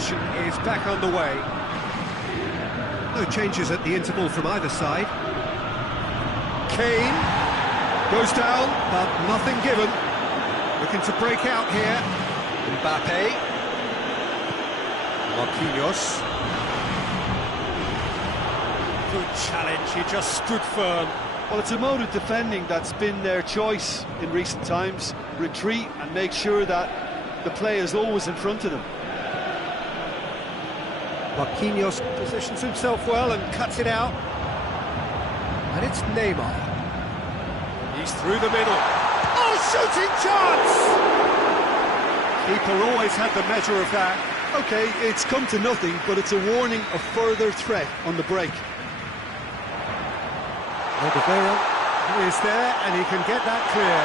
action is back on the way. No changes at the interval from either side. Kane goes down, but nothing given. Looking to break out here. Mbappe. Marquinhos. Good challenge, he just stood firm. Well, it's a mode of defending that's been their choice in recent times. Retreat and make sure that the play is always in front of them. Marquinhos positions himself well and cuts it out. And it's Neymar. He's through the middle. Oh, shooting chance! Keeper always had the measure of that. OK, it's come to nothing, but it's a warning of further threat on the break. Oliveira is there, and he can get that clear.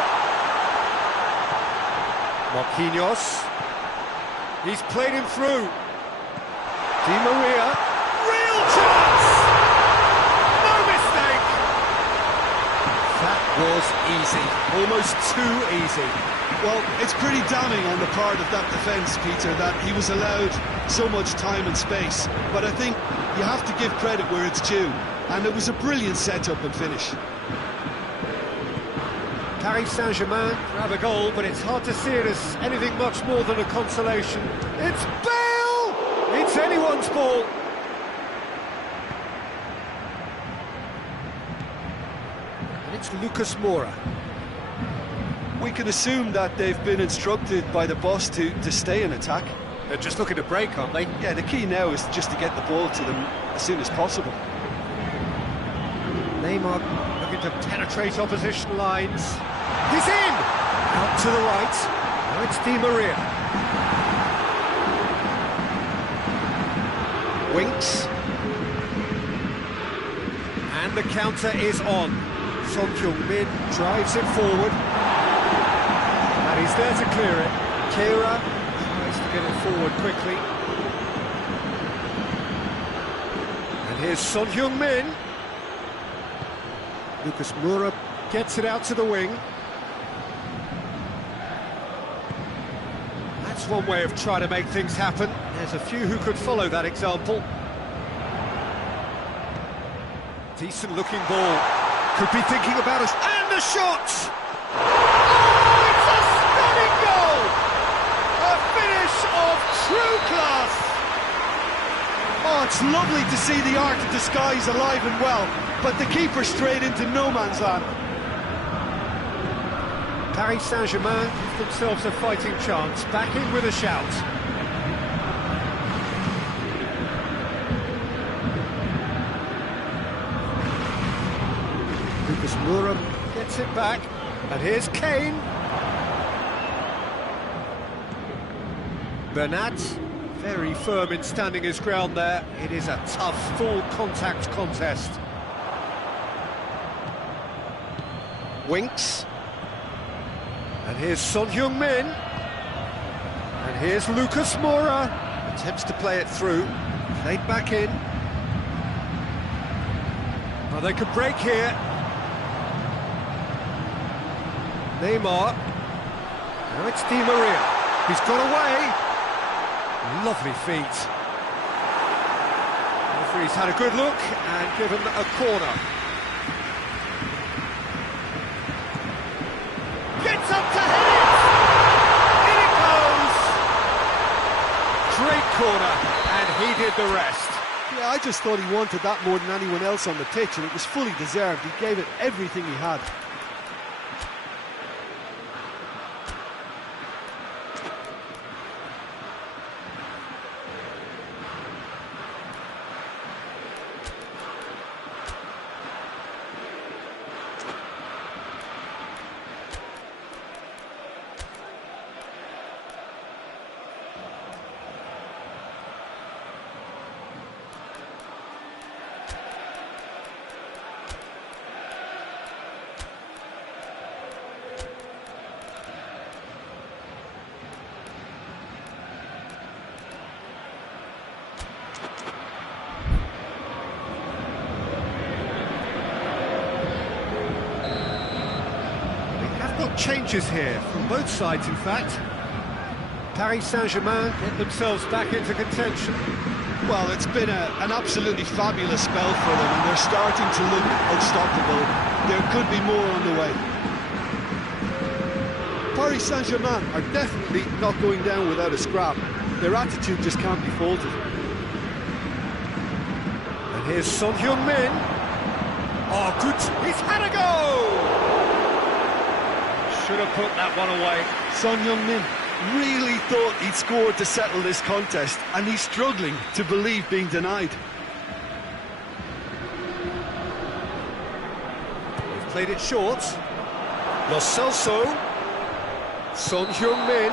Marquinhos. He's played him through. Di Maria. Real chance! No mistake! That was easy. Almost too easy. Well, it's pretty damning on the part of that defence, Peter, that he was allowed so much time and space. But I think you have to give credit where it's due. And it was a brilliant setup and finish. Paris Saint-Germain grab a goal, but it's hard to see it as anything much more than a consolation. It's Bale! It's anyone's ball. And it's Lucas Moura. We can assume that they've been instructed by the boss to stay in attack. They're just looking to break, aren't they? Yeah, the key now is just to get the ball to them as soon as possible. Neymar looking to penetrate opposition lines. He's in! Out to the right. Now it's Di Maria. Winks. And the counter is on. Son Heung-min drives it forward. And he's there to clear it. Kehrer tries to get it forward quickly. And here's Son Heung-min. Lucas Moura gets it out to the wing. That's one way of trying to make things happen. There's a few who could follow that example. Decent looking ball. Could be thinking about us. And the shot! Oh, it's a stunning goal! A finish of true class! Oh, it's lovely to see the art of disguise alive and well, but the keeper straight into no man's land. Paris Saint-Germain give themselves a fighting chance, back in with a shout. Lucas Moura gets it back, and here's Kane. Bernat, very firm in standing his ground there. It is a tough, full-contact contest. Winks. And here's Son Heung-min. And here's Lucas Moura. Attempts to play it through. Played back in. Oh, they could break here. Neymar. Now it's Di Maria. He's got away. Lovely feet. The referee's had a good look and given a corner. Gets up to hit it! In it goes! Great corner, and he did the rest. Yeah, I just thought he wanted that more than anyone else on the pitch, and it was fully deserved. He gave it everything he had. Changes here from both sides, in fact. Paris Saint-Germain get themselves back into contention? Well, it's been an absolutely fabulous spell for them, and they're starting to look unstoppable. There could be more on the way. Paris Saint-Germain are definitely not going down without a scrap. Their attitude just can't be faulted. And here's Son Heung-min. Oh, good. He's had a go! Should have put that one away. Son Heung-min really thought he'd scored to settle this contest, and he's struggling to believe being denied. They've played it short. Lo Celso. Son Heung-min.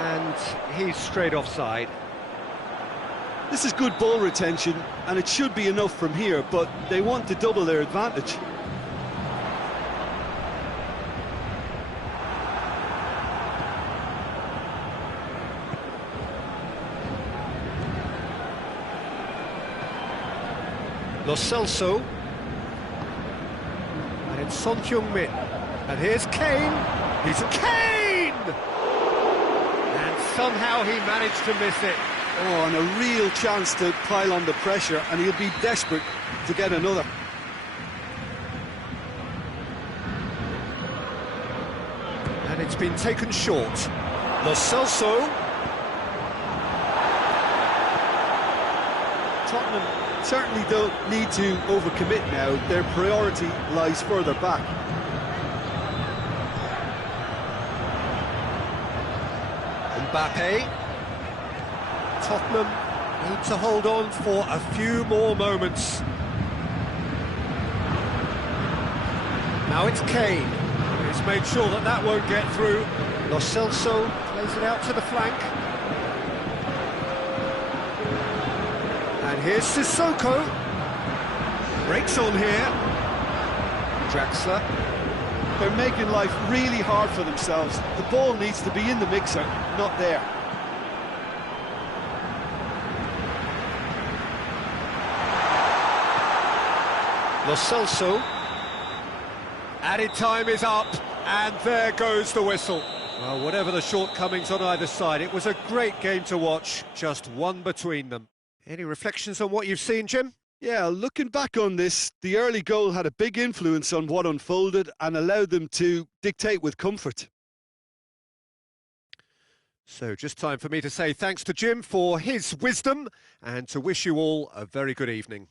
And he's straight offside. This is good ball retention, and it should be enough from here, but they want to double their advantage. Lo Celso. And it's Son Heung-min. And here's Kane. He's Kane! And somehow he managed to miss it. Oh, and a real chance to pile on the pressure, and he'll be desperate to get another. And it's been taken short. Lo Celso. Tottenham certainly don't need to overcommit now. Their priority lies further back. Mbappe. Tottenham need to hold on for a few more moments. Now it's Kane. He's made sure that that won't get through. Lo Celso plays it out to the flank. And here's Sissoko. Breaks on here. Draxler. They're making life really hard for themselves. The ball needs to be in the mixer, not there. Lo Celso. Added time is up, and there goes the whistle. Well, whatever the shortcomings on either side, it was a great game to watch, just one between them. Any reflections on what you've seen, Jim? Yeah, looking back on this, the early goal had a big influence on what unfolded and allowed them to dictate with comfort. So just time for me to say thanks to Jim for his wisdom and to wish you all a very good evening.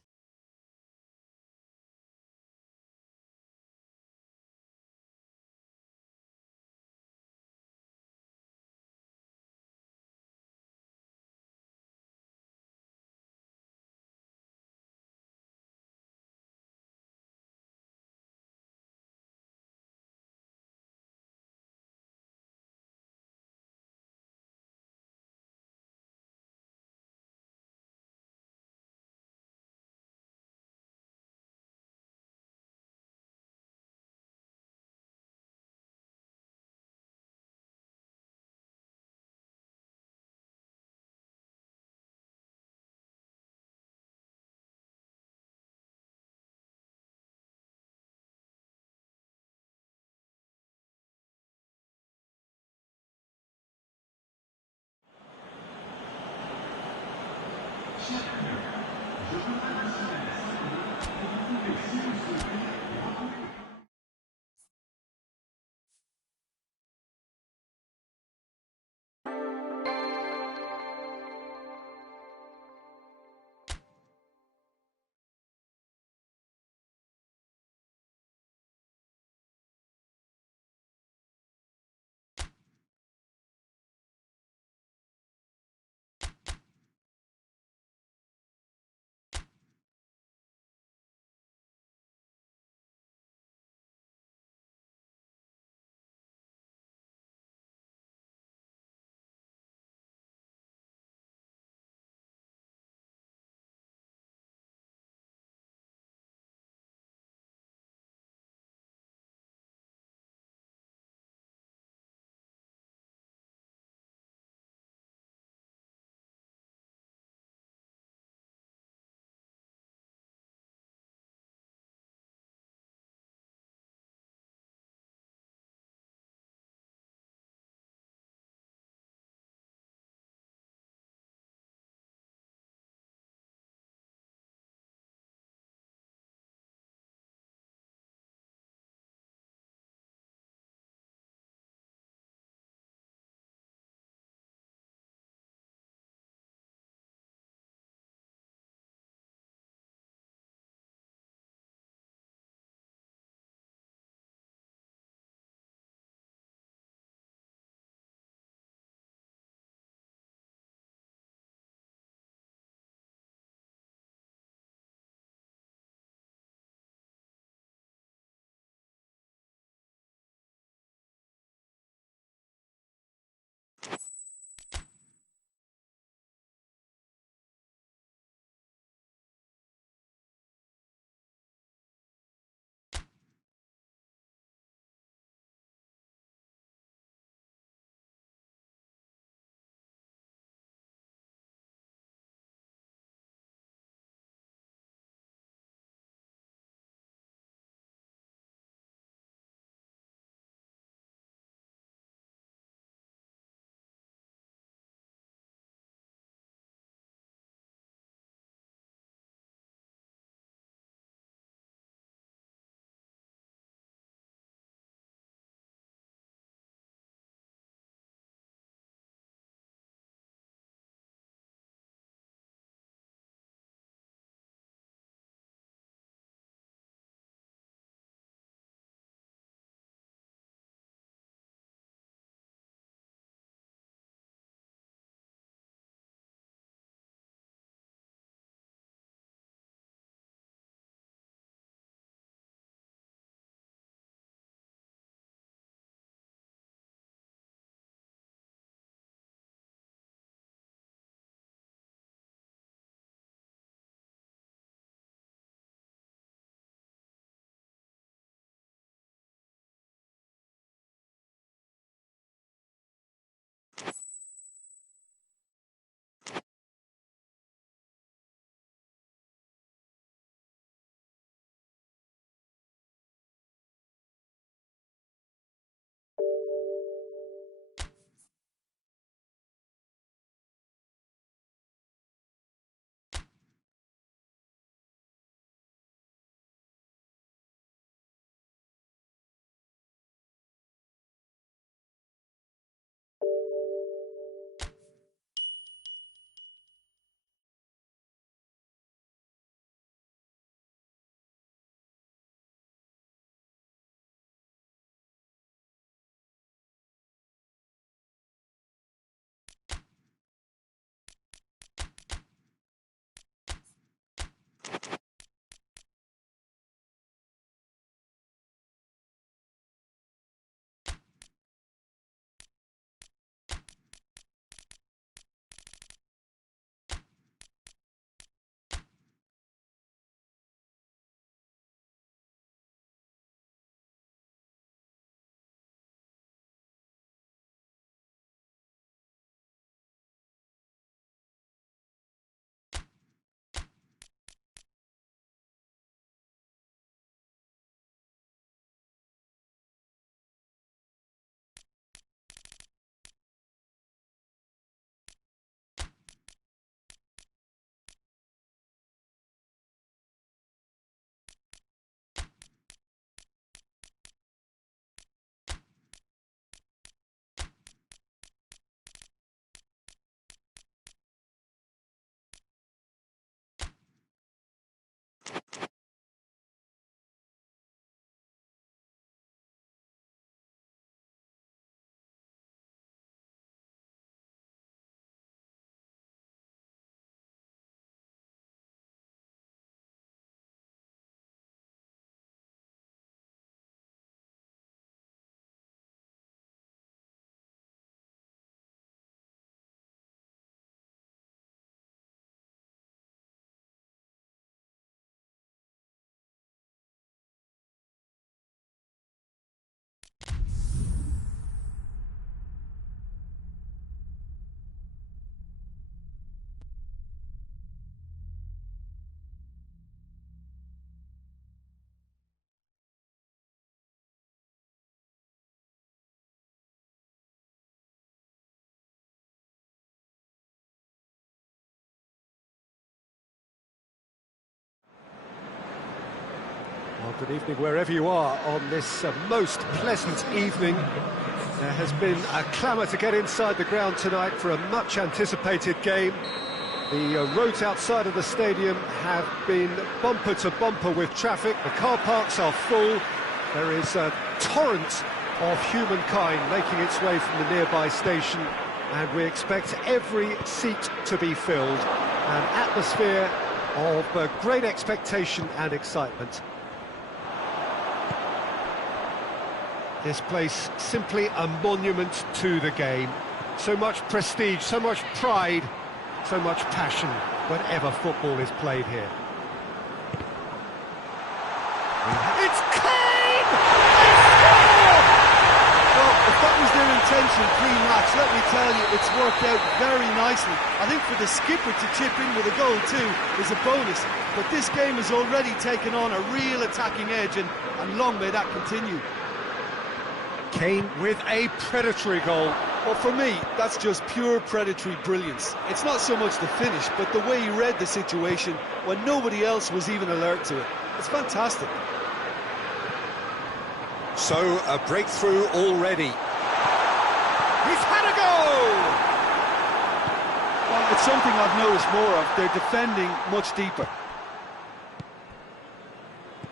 Well, good evening wherever you are on this most pleasant evening. There has been a clamour to get inside the ground tonight for a much-anticipated game. The roads outside of the stadium have been bumper to bumper with traffic. The car parks are full. There is a torrent of humankind making its way from the nearby station, and we expect every seat to be filled. An atmosphere of great expectation and excitement. This place simply a monument to the game. So much prestige, so much pride, so much passion whenever football is played here. It's Kane! Well, if that was their intention pre-match, let me tell you, it's worked out very nicely. I think for the skipper to chip in with a goal too is a bonus. But this game has already taken on a real attacking edge, and long may that continue. Kane with a predatory goal. Well, for me, that's just pure predatory brilliance. It's not so much the finish, but the way he read the situation when nobody else was even alert to it. It's fantastic. So, a breakthrough already. He's had a goal! Well, it's something I've noticed more of. They're defending much deeper.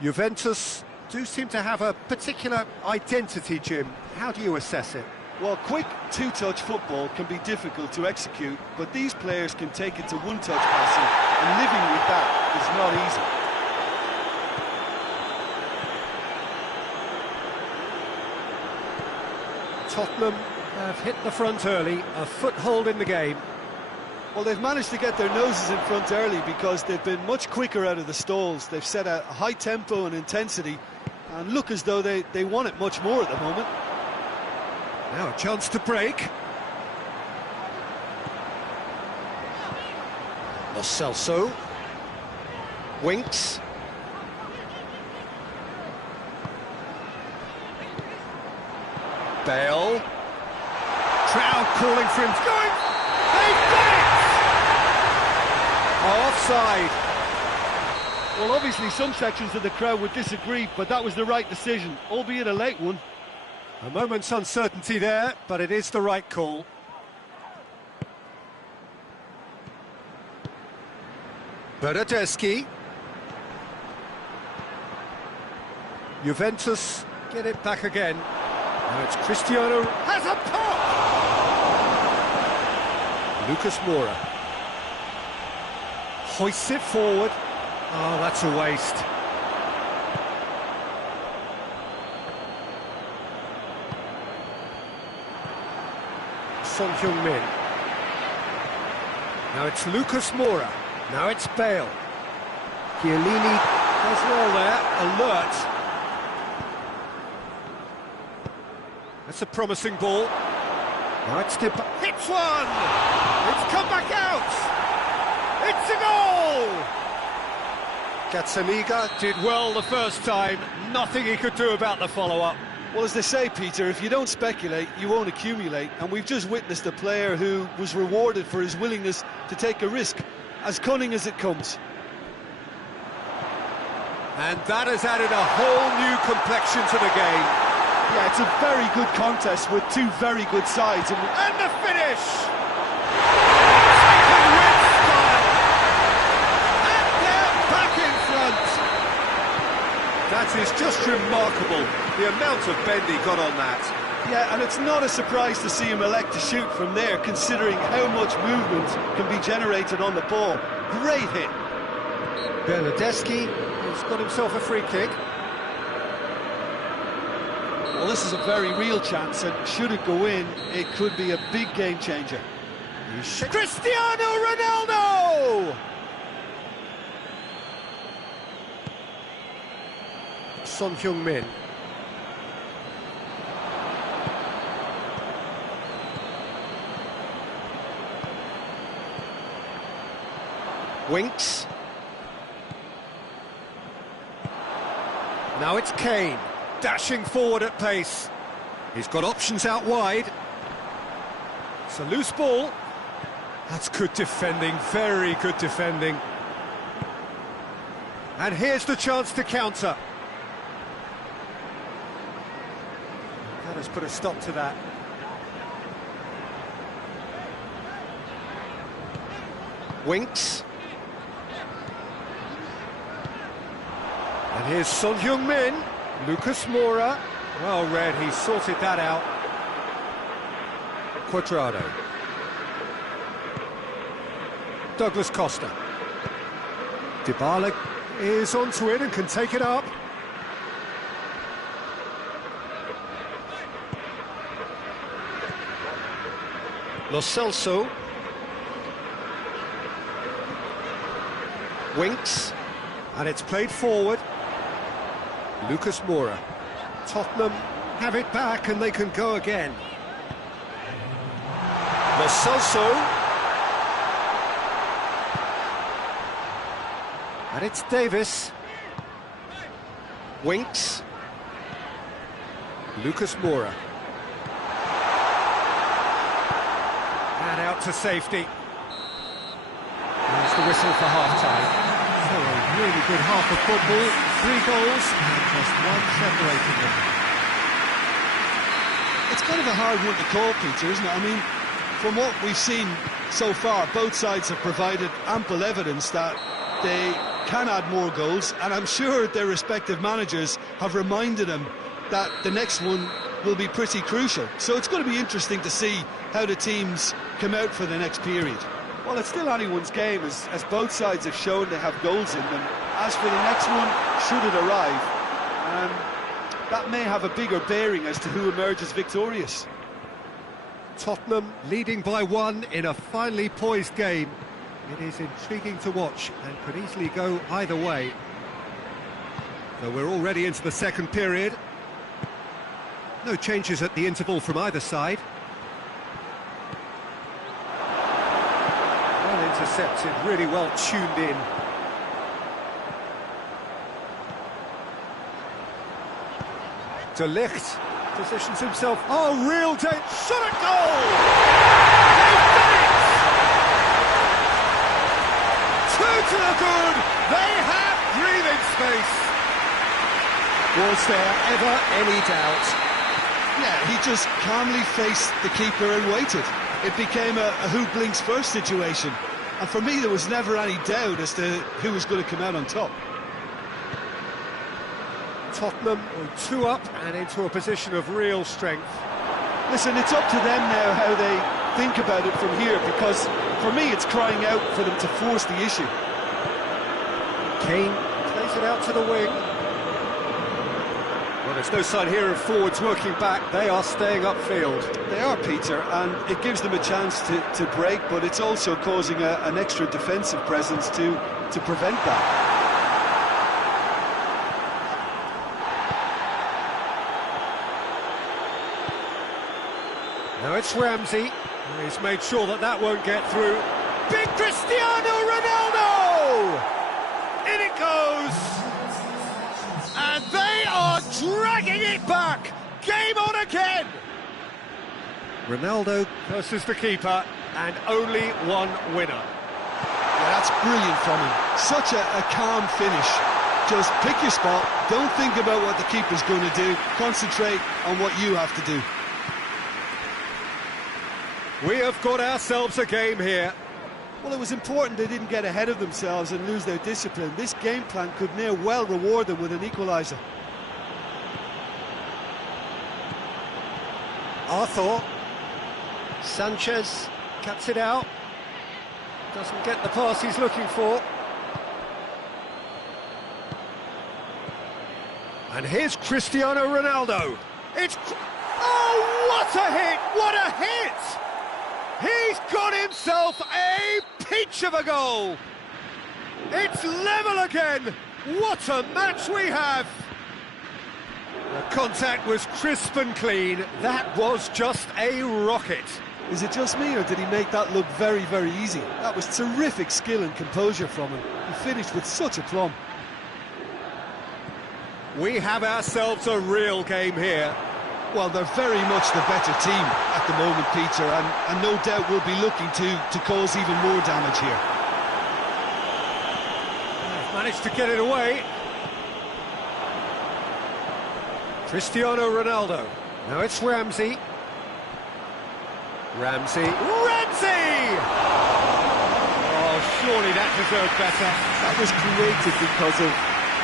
Juventus do seem to have a particular identity, Jim. How do you assess it? Well, quick two-touch football can be difficult to execute, but these players can take it to one-touch passing, and living with that is not easy. Tottenham have hit the front early, a foothold in the game. Well, they've managed to get their noses in front early because they've been much quicker out of the stalls. They've set a high tempo and intensity, and look as though they want it much more at the moment. Now a chance to break. Lo Celso. Winks. Bale. Crowd calling for him. Going! They've done it! Offside. Well, obviously some sections of the crowd would disagree, but that was the right decision, albeit a late one. A moment's uncertainty there, but it is the right call. Bernardeschi. Juventus get it back again. Now it's Cristiano. Has a pop! Lucas Moura. Hoists it forward. Oh, that's a waste. Son Heung-min. Now it's Lucas Moura. Now it's Bale. Chiellini does well there, alert. That's a promising ball. Now it's Hits one! It's come back out! It's a goal! Gazzaniga did well the first time. Nothing he could do about the follow-up. Well, as they say, Peter, if you don't speculate, you won't accumulate. And we've just witnessed a player who was rewarded for his willingness to take a risk, as cunning as it comes. And that has added a whole new complexion to the game. Yeah, it's a very good contest with two very good sides. And the finish! Taken with style. And they're back in front. That is just remarkable, the amount of bend he got on that. Yeah, and it's not a surprise to see him elect to shoot from there, considering how much movement can be generated on the ball. Great hit. Bernardeschi has got himself a free kick. Well, this is a very real chance, and should it go in, it could be a big game changer. Cristiano Ronaldo! Son Heung-min. Winks. Now it's Kane, dashing forward at pace. He's got options out wide. It's a loose ball. That's good defending, very good defending. And here's the chance to counter. That has put a stop to that. Winks. And here's Son Heung-min, Lucas Moura. Well read, he sorted that out. Cuadrado. Douglas Costa. Dybala is onto it and can take it up. Lo Celso. Winks. And it's played forward. Lucas Moura. Tottenham have it back and they can go again. Lo Celso. And it's Davis. Winks. Lucas Moura. And out to safety. There's the whistle for half-time. So a really good half of football, 3 goals and just one separating them. It's kind of a hard one to call, Peter, isn't it? I mean, from what we've seen so far, both sides have provided ample evidence that they can add more goals, and I'm sure their respective managers have reminded them that the next one will be pretty crucial. So it's going to be interesting to see how the teams come out for the next period. Well, it's still anyone's game, as both sides have shown they have goals in them. As for the next one, should it arrive, that may have a bigger bearing as to who emerges victorious. Tottenham leading by 1 in a finely poised game. It is intriguing to watch and could easily go either way. So we're already into the second period. No changes at the interval from either side. Well intercepted, really well tuned in. De Ligt positions himself. Oh, real danger! Shot at goal! They've done it! 2 to the good. They have breathing space. Was there ever any doubt? Yeah, he just calmly faced the keeper and waited. It became a who blinks first situation. And for me, there was never any doubt as to who was going to come out on top. Tottenham 2 up and into a position of real strength. Listen, it's up to them now how they think about it from here, because for me it's crying out for them to force the issue. Kane plays it out to the wing. Well, there's no sign here of forwards working back. They are staying upfield. They are, Peter, and it gives them a chance to break, but it's also causing an extra defensive presence to prevent that. Now it's Ramsey. He's made sure that won't get through. Big Cristiano Ronaldo! In it goes! And they are dragging it back! Game on again! Ronaldo versus the keeper, and only one winner. Yeah, that's brilliant from him. Such a calm finish. Just pick your spot, don't think about what the keeper's going to do, concentrate on what you have to do. We have got ourselves a game here. Well, it was important they didn't get ahead of themselves and lose their discipline. This game plan could near well reward them with an equaliser. Arthur. Sanchez cuts it out. Doesn't get the pass he's looking for. And here's Cristiano Ronaldo. It's... Oh, what a hit! What a hit! He's got himself a peach of a goal! It's level again! What a match we have! The contact was crisp and clean. That was just a rocket. Is it just me, or did he make that look very, very easy? That was terrific skill and composure from him. He finished with such aplomb. We have ourselves a real game here. Well, they're very much the better team at the moment, Peter, and no doubt will be looking to cause even more damage here. They've managed to get it away. Cristiano Ronaldo. Now it's Ramsey. Ramsey! Oh, surely that deserved better. That was created because of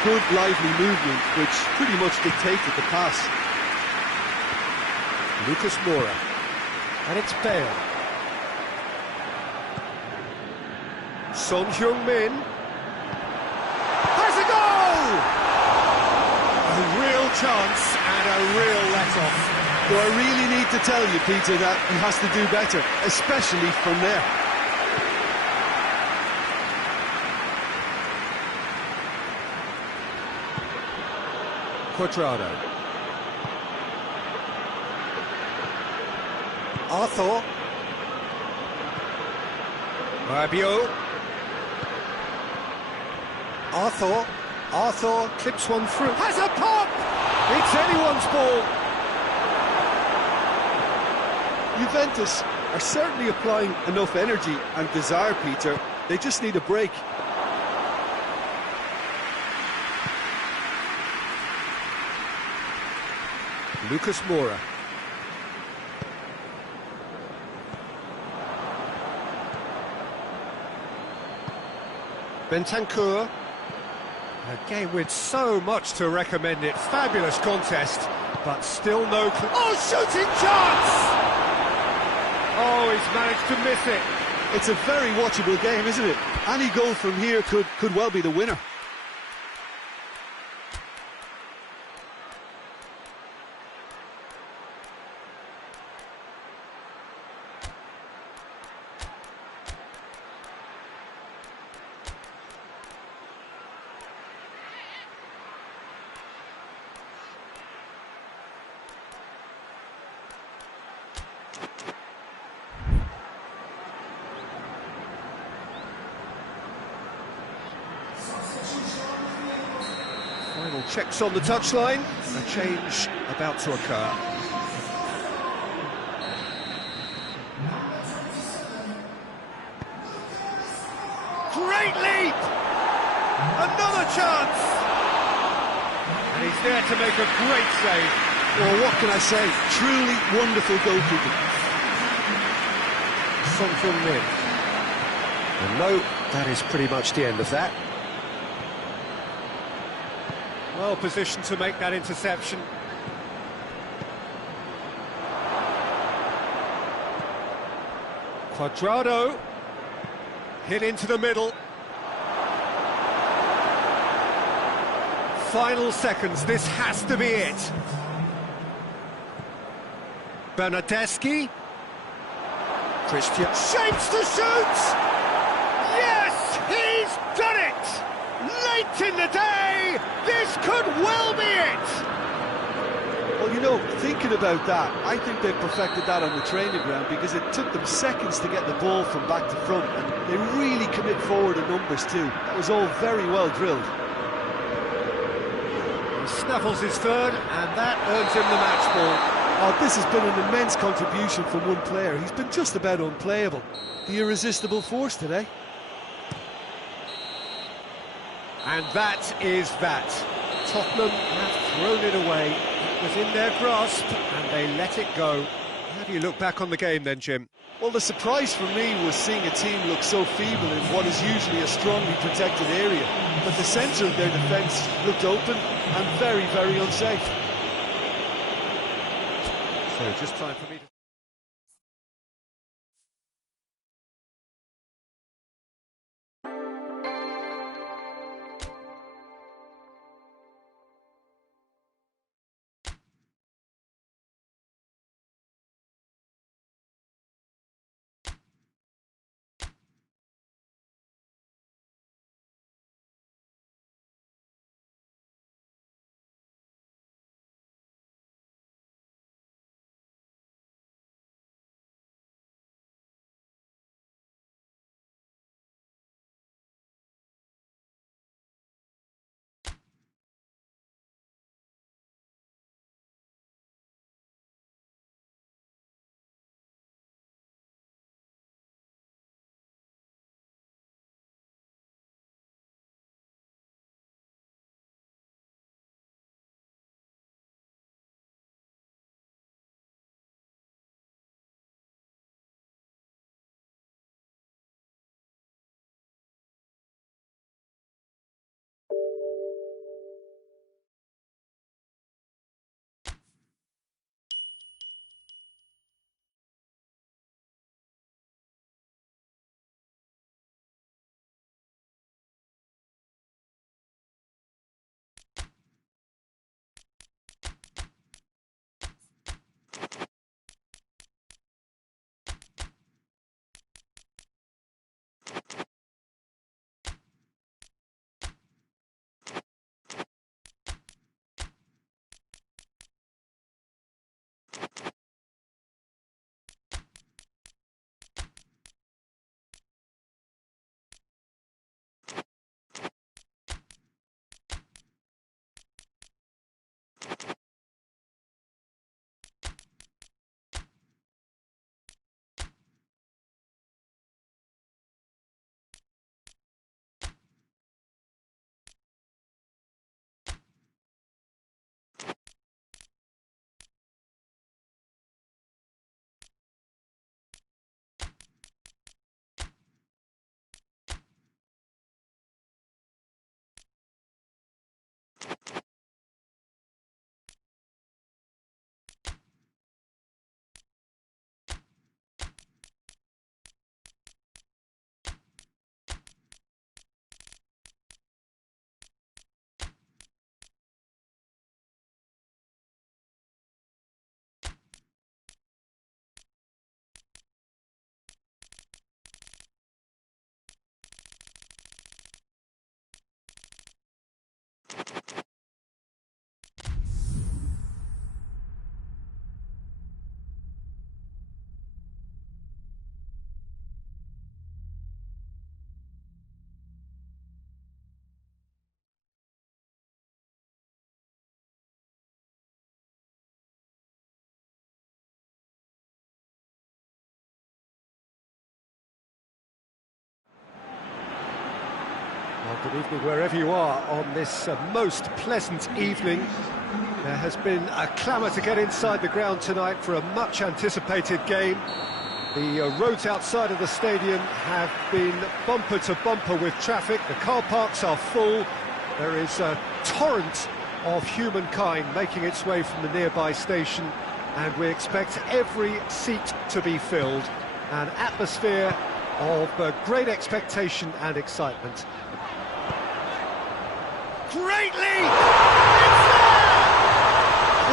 good, lively movement, which pretty much dictated the pass. Lucas Moura. And it's Bale. Son Heung-min. Has a goal! A real chance and a real let-off. Do I really need to tell you, Peter, that he has to do better, especially from there? Cuadrado. Arthur. Rabiot. Arthur clips one through. Has a pop! It's anyone's ball. Juventus are certainly applying enough energy and desire, Peter. They just need a break. Lucas Moura. Bentancur. A game with so much to recommend it. Fabulous contest, but still no... Oh, shooting chance! Oh, he's managed to miss it. It's a very watchable game, isn't it? Any goal from here could well be the winner. Final checks on the touchline. A change about to occur. Great leap! Another chance! And he's there to make a great save. Well, what can I say? Truly wonderful goalkeeping. Son Heung-min. And no, that is pretty much the end of that. Well positioned to make that interception. Cuadrado. Hit into the middle. final seconds, this has to be it. Bernardeschi. Christian shapes to shoot! Yes, he's done it! Late in the day, this could well be it! Well, you know, thinking about that, I think they perfected that on the training ground because it took them seconds to get the ball from back to front, and they really commit forward in numbers too. That was all very well drilled. He snaffles his third, and that earns him the match ball. Oh, this has been an immense contribution from one player. He's been just about unplayable. The irresistible force today. And that is that. Tottenham have thrown it away. It was in their grasp, and they let it go. How do you look back on the game then, Jim? Well, the surprise for me was seeing a team look so feeble in what is usually a strongly protected area. But the centre of their defence looked open and very, very unsafe. So just time for me to... Well, good evening wherever you are on this most pleasant evening. There has been a clamour to get inside the ground tonight for a much-anticipated game. The roads outside of the stadium have been bumper to bumper with traffic. The car parks are full. There is a torrent of humankind making its way from the nearby station, and we expect every seat to be filled. An atmosphere of great expectation and excitement. Greatly!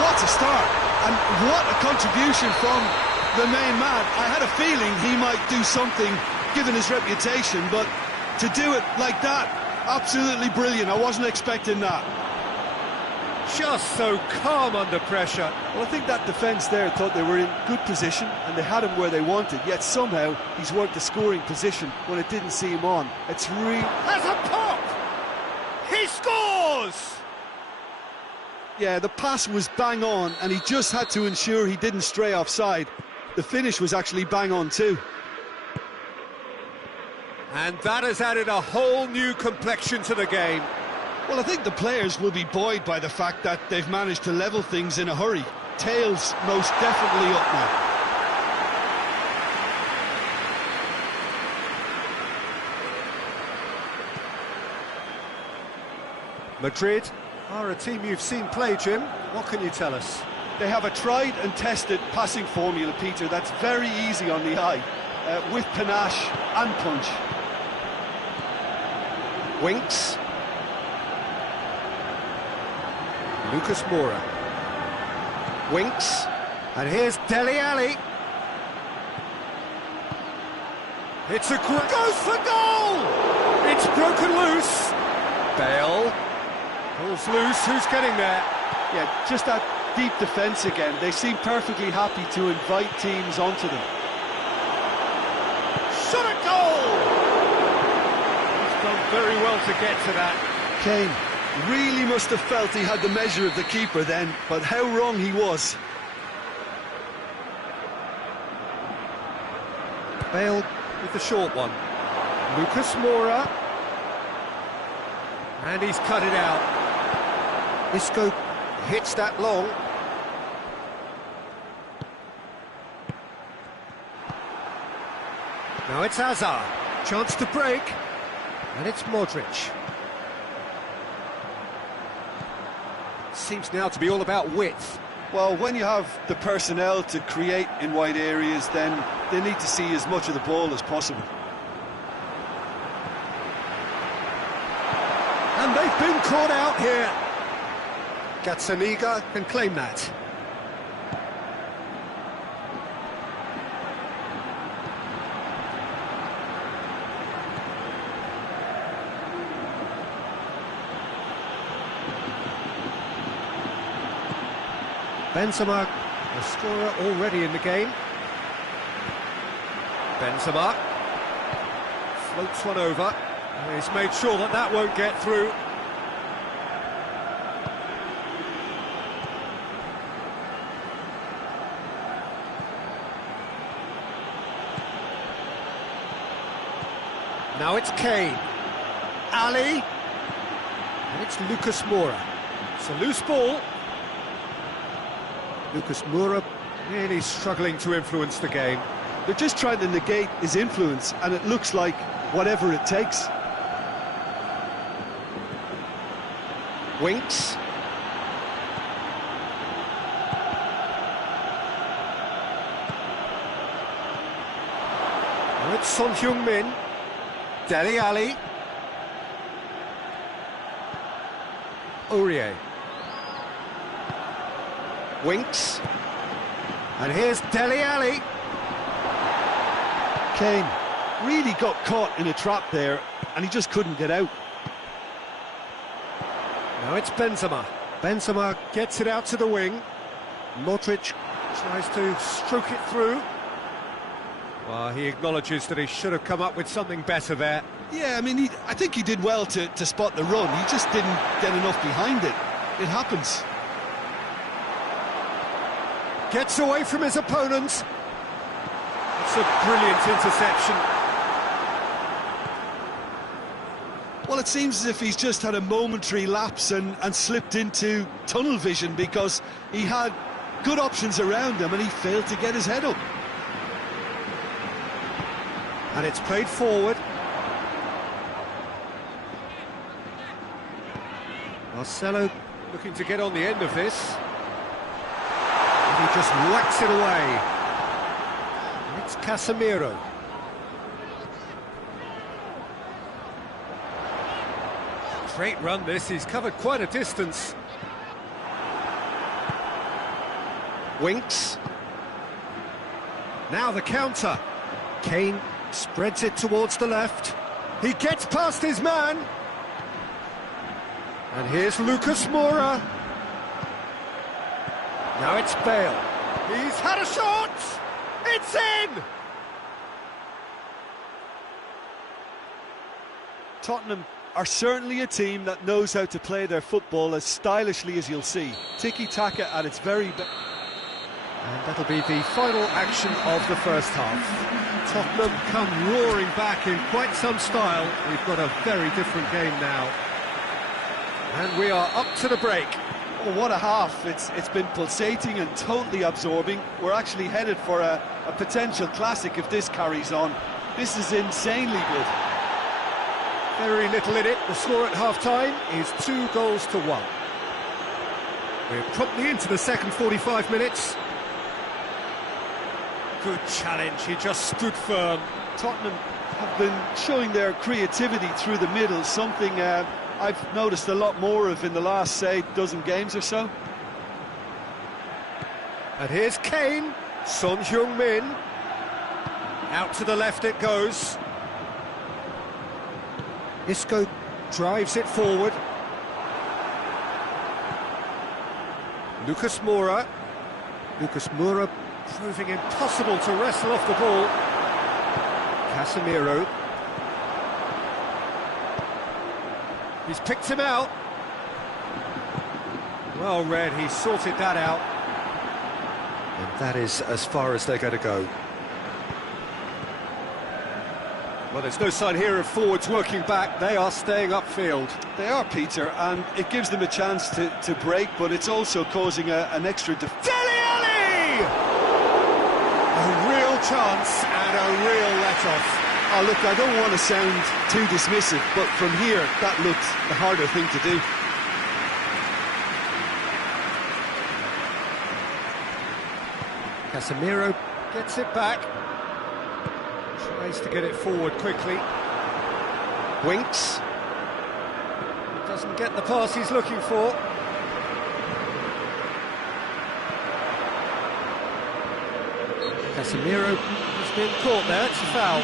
what a start, and what a contribution from the main man. I had a feeling he might do something, given his reputation, but to do it like that, absolutely brilliant. I wasn't expecting that. Just so calm under pressure. Well, I think that defence there thought they were in good position and they had him where they wanted, yet somehow he's worked the scoring position when it didn't see him on. It's really... Has a pop! He scores! Yeah, the pass was bang on and he just had to ensure he didn't stray offside. The finish was actually bang on too. And that has added a whole new complexion to the game. Well, I think the players will be buoyed by the fact that they've managed to level things in a hurry. Tails most definitely up now. Madrid are a team you've seen play, Jim. What can you tell us? They have a tried and tested passing formula, Peter, that's very easy on the eye, with panache and punch. Winks. Lucas Moura. Winks. And here's Dele Alli. It's a goes for goal! It's broken loose. Bale. Pulls loose, who's getting there? Yeah, just that deep defence again. They seem perfectly happy to invite teams onto them. Shot at goal! He's done very well to get to that. Kane really must have felt he had the measure of the keeper then, but how wrong he was. Bale with the short one. Lucas Moura. And he's cut it out. Isco hits that long. Now it's Hazard. Chance to break. And it's Modric. Seems now to be all about width. Well, when you have the personnel to create in wide areas, then they need to see as much of the ball as possible. And they've been caught out here. Gazzaniga can claim that. Benzema, the scorer already in the game. Benzema floats one over. He's made sure that that won't get through. Now it's Kane. Ali. And it's Lucas Moura. It's a loose ball. Lucas Moura really struggling to influence the game. They're just trying to negate his influence, and it looks like whatever it takes. Winks. Now it's Son Heung-min. Dele Alli. Aurier. Winks. And here's Dele Alli. Kane really got caught in a trap there, and he just couldn't get out. Now it's Benzema. Benzema gets it out to the wing. Modric tries to stroke it through. Well, he acknowledges that he should have come up with something better there. Yeah, I mean, I think he did well to spot the run. He just didn't get enough behind it. It happens. Gets away from his opponent. It's a brilliant interception. Well, it seems as if he's just had a momentary lapse and slipped into tunnel vision, because he had good options around him and he failed to get his head up. And it's played forward. Marcelo looking to get on the end of this. And he just whacks it away. And it's Casemiro. Great run this, he's covered quite a distance. Winks. Now the counter. Kane spreads it towards the left. He gets past his man. And here's Lucas Moura. Now it's Bale. He's had a shot! It's in! Tottenham are certainly a team that knows how to play their football as stylishly as you'll see. Tiki-taka at its very best. And that'll be the final action of the first half. Tottenham come roaring back in quite some style. We've got a very different game now. And we are up to the break. Oh, what a half. It's been pulsating and totally absorbing. We're actually headed for a potential classic if this carries on. This is insanely good. Very little in it. The score at half-time is 2-1. We're promptly into the second 45 minutes. Good challenge, he just stood firm. Tottenham have been showing their creativity through the middle, something I've noticed a lot more of in the last, say, dozen games or so. And here's Kane, Son Heung-min. Out to the left it goes. Isco drives it forward. Lucas Moura. Lucas Moura proving impossible to wrestle off the ball. Casemiro. He's picked him out. Well read, he sorted that out. And that is as far as they're going to go. Well, there's no sign here of forwards working back. They are staying upfield. They are, Peter, and it gives them a chance to break, but it's also causing an extra... Dele Alli! A real chance and a real let-off. Oh, look, I don't want to sound too dismissive, but from here, that looked the harder thing to do. Casemiro gets it back. Tries to get it forward quickly. Winks. Doesn't get the pass he's looking for. Casemiro has been caught there, it's a foul.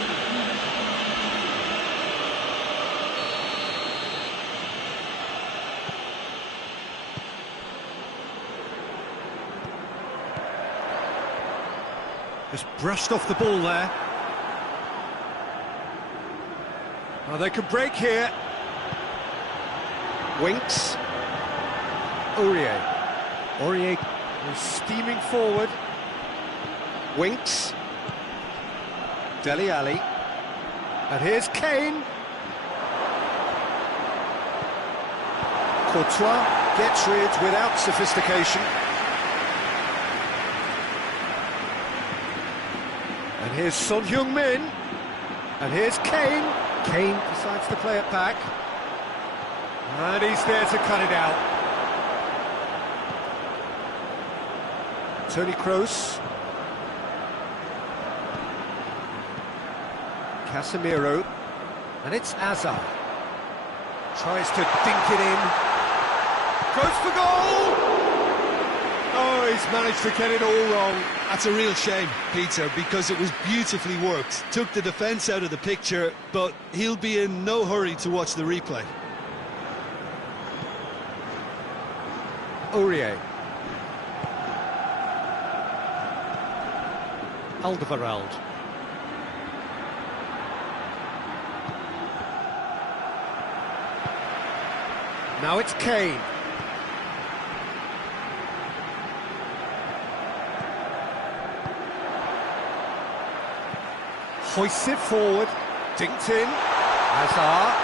Just brushed off the ball there. Oh, they can break here. Winks. Aurier is steaming forward. Winks. Dele Alli. And here's Kane. Courtois gets rid without sophistication. And here's Son Heung-min. And here's Kane. Kane decides to play it back. And he's there to cut it out. Toni Kroos. Casemiro. And it's Hazard. Tries to dink it in. Goes for goal! Oh, he's managed to get it all wrong. That's a real shame, Peter, because it was beautifully worked. Took the defence out of the picture, but he'll be in no hurry to watch the replay. Aurier. Alderweireld. Now it's Kane. Hoists it forward, dinked in, Hazard.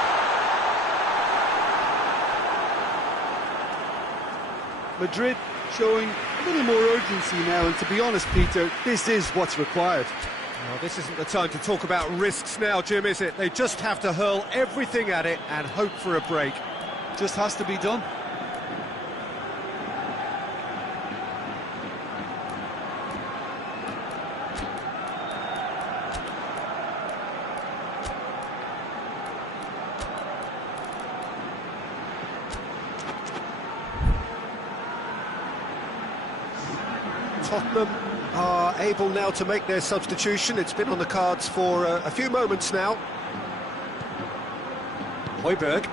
Madrid showing a little more urgency now, and to be honest, Peter, this is what's required. Well, this isn't the time to talk about risks now, Jim, is it? They just have to hurl everything at it and hope for a break. Just has to be done. Tottenham are able now to make their substitution. It's been on the cards for a few moments now. Højbjerg.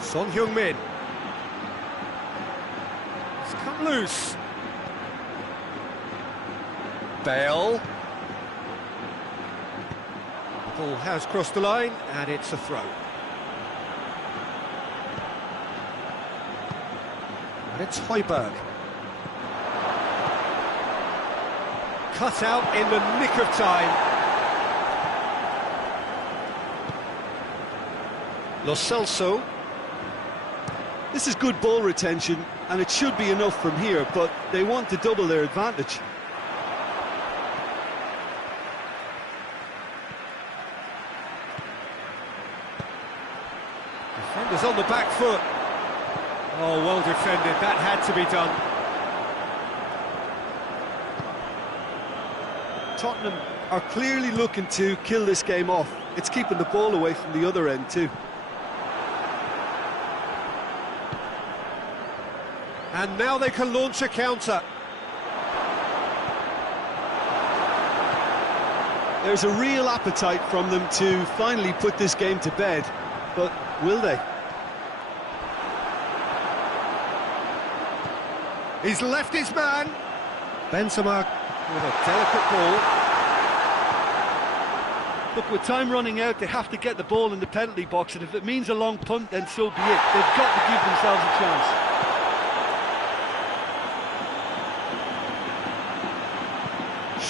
Son Heung-min. It's come loose. Bale. The ball has crossed the line, and it's a throw. And it's Højbjerg. Cut out in the nick of time. Lo Celso. This is good ball retention, and it should be enough from here, but they want to double their advantage. Defenders on the back foot. Oh, well defended, that had to be done. Tottenham are clearly looking to kill this game off. It's keeping the ball away from the other end too. And now they can launch a counter. There's a real appetite from them to finally put this game to bed, but will they? He's left his man. Benzema with a delicate ball. Look, with time running out, they have to get the ball in the penalty box, and if it means a long punt, then so be it. They've got to give themselves a chance.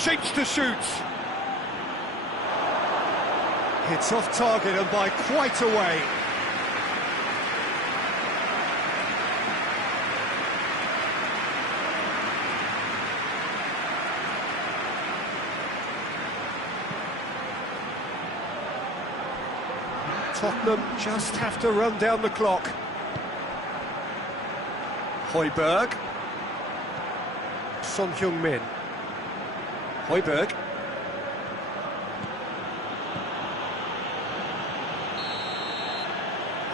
Shapes to shoot. It's off target and by quite a way. Tottenham just have to run down the clock. Højbjerg. Son Heung-min. Højbjerg.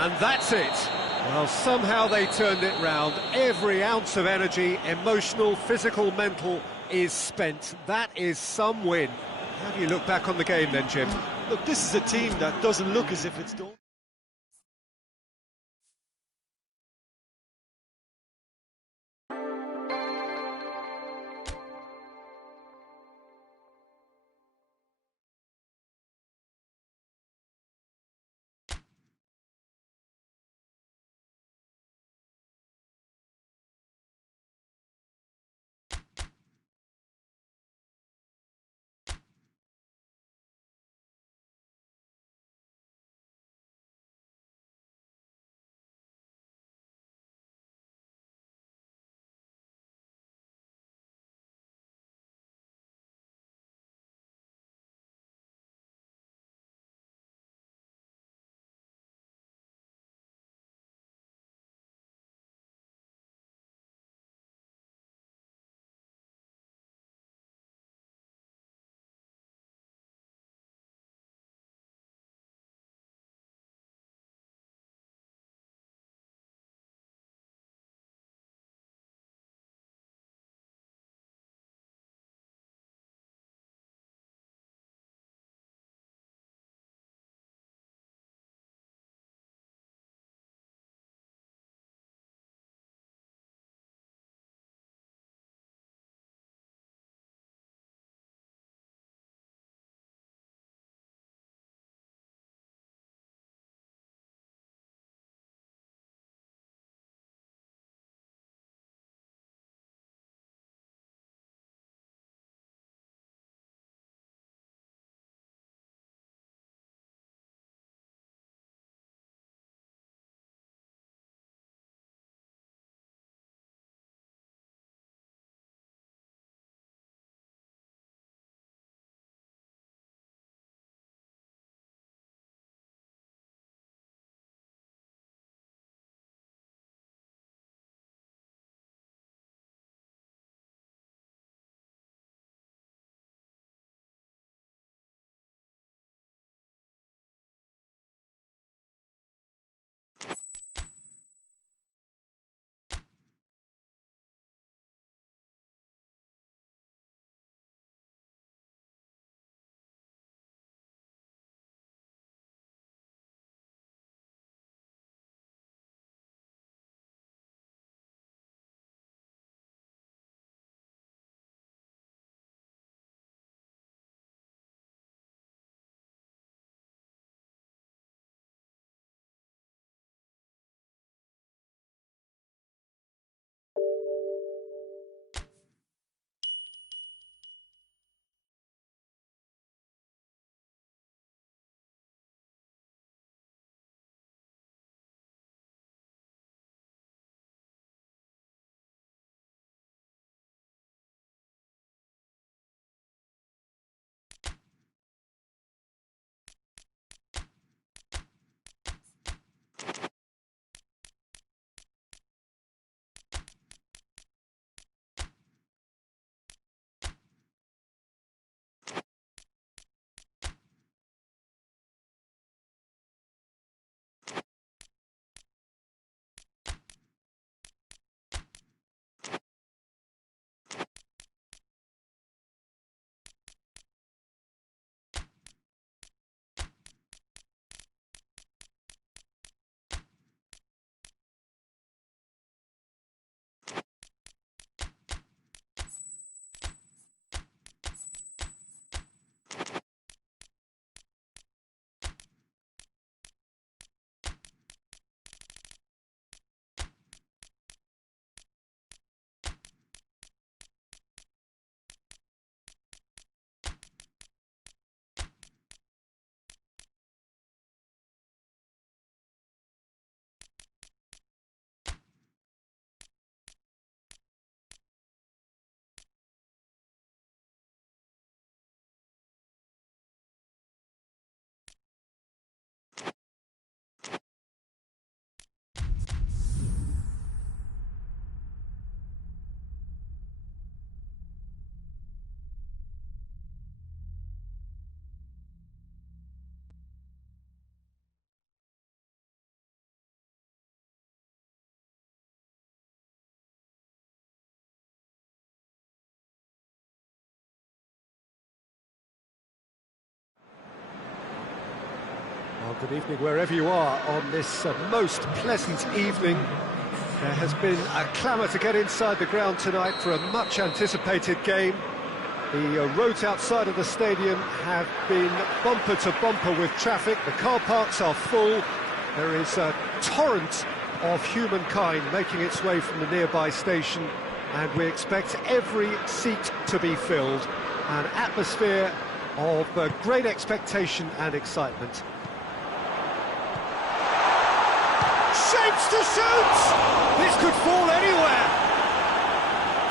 And that's it. Well, somehow they turned it round. Every ounce of energy, emotional, physical, mental, is spent. That is some win. How do you look back on the game then, Jim? Look, this is a team that doesn't look as if it's done. Well, good evening wherever you are on this most pleasant evening. There has been a clamour to get inside the ground tonight for a much-anticipated game. The roads outside of the stadium have been bumper to bumper with traffic. The car parks are full. There is a torrent of humankind making its way from the nearby station, and we expect every seat to be filled. An atmosphere of great expectation and excitement. Shapes to shoot! This could fall anywhere.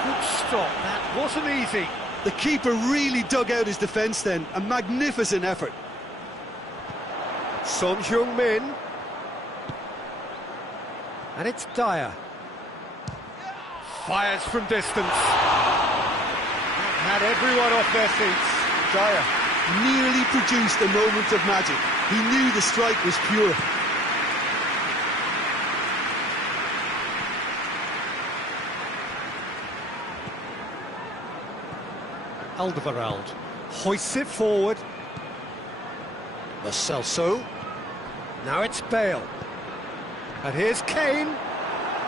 Good stop, that wasn't easy. The keeper really dug out his defence then. A magnificent effort. Son Heung-min. And it's Dyer. Fires from distance. Had everyone off their seats. Dyer nearly produced a moment of magic. He knew the strike was pure. Alderweireld hoists it forward. Lo Celso. Now it's Bale. And here's Kane.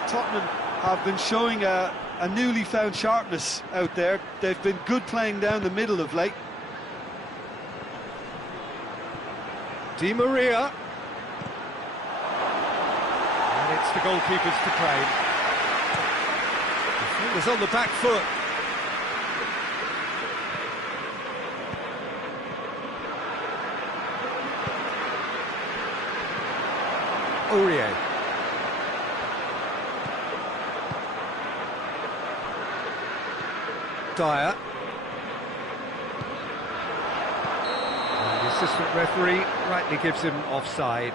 Tottenham have been showing a newly found sharpness out there. They've been good playing down the middle of late. Di Maria. And it's the goalkeepers to claim. Defenders on the back foot. Aurier. Dyer. And the assistant referee rightly gives him offside.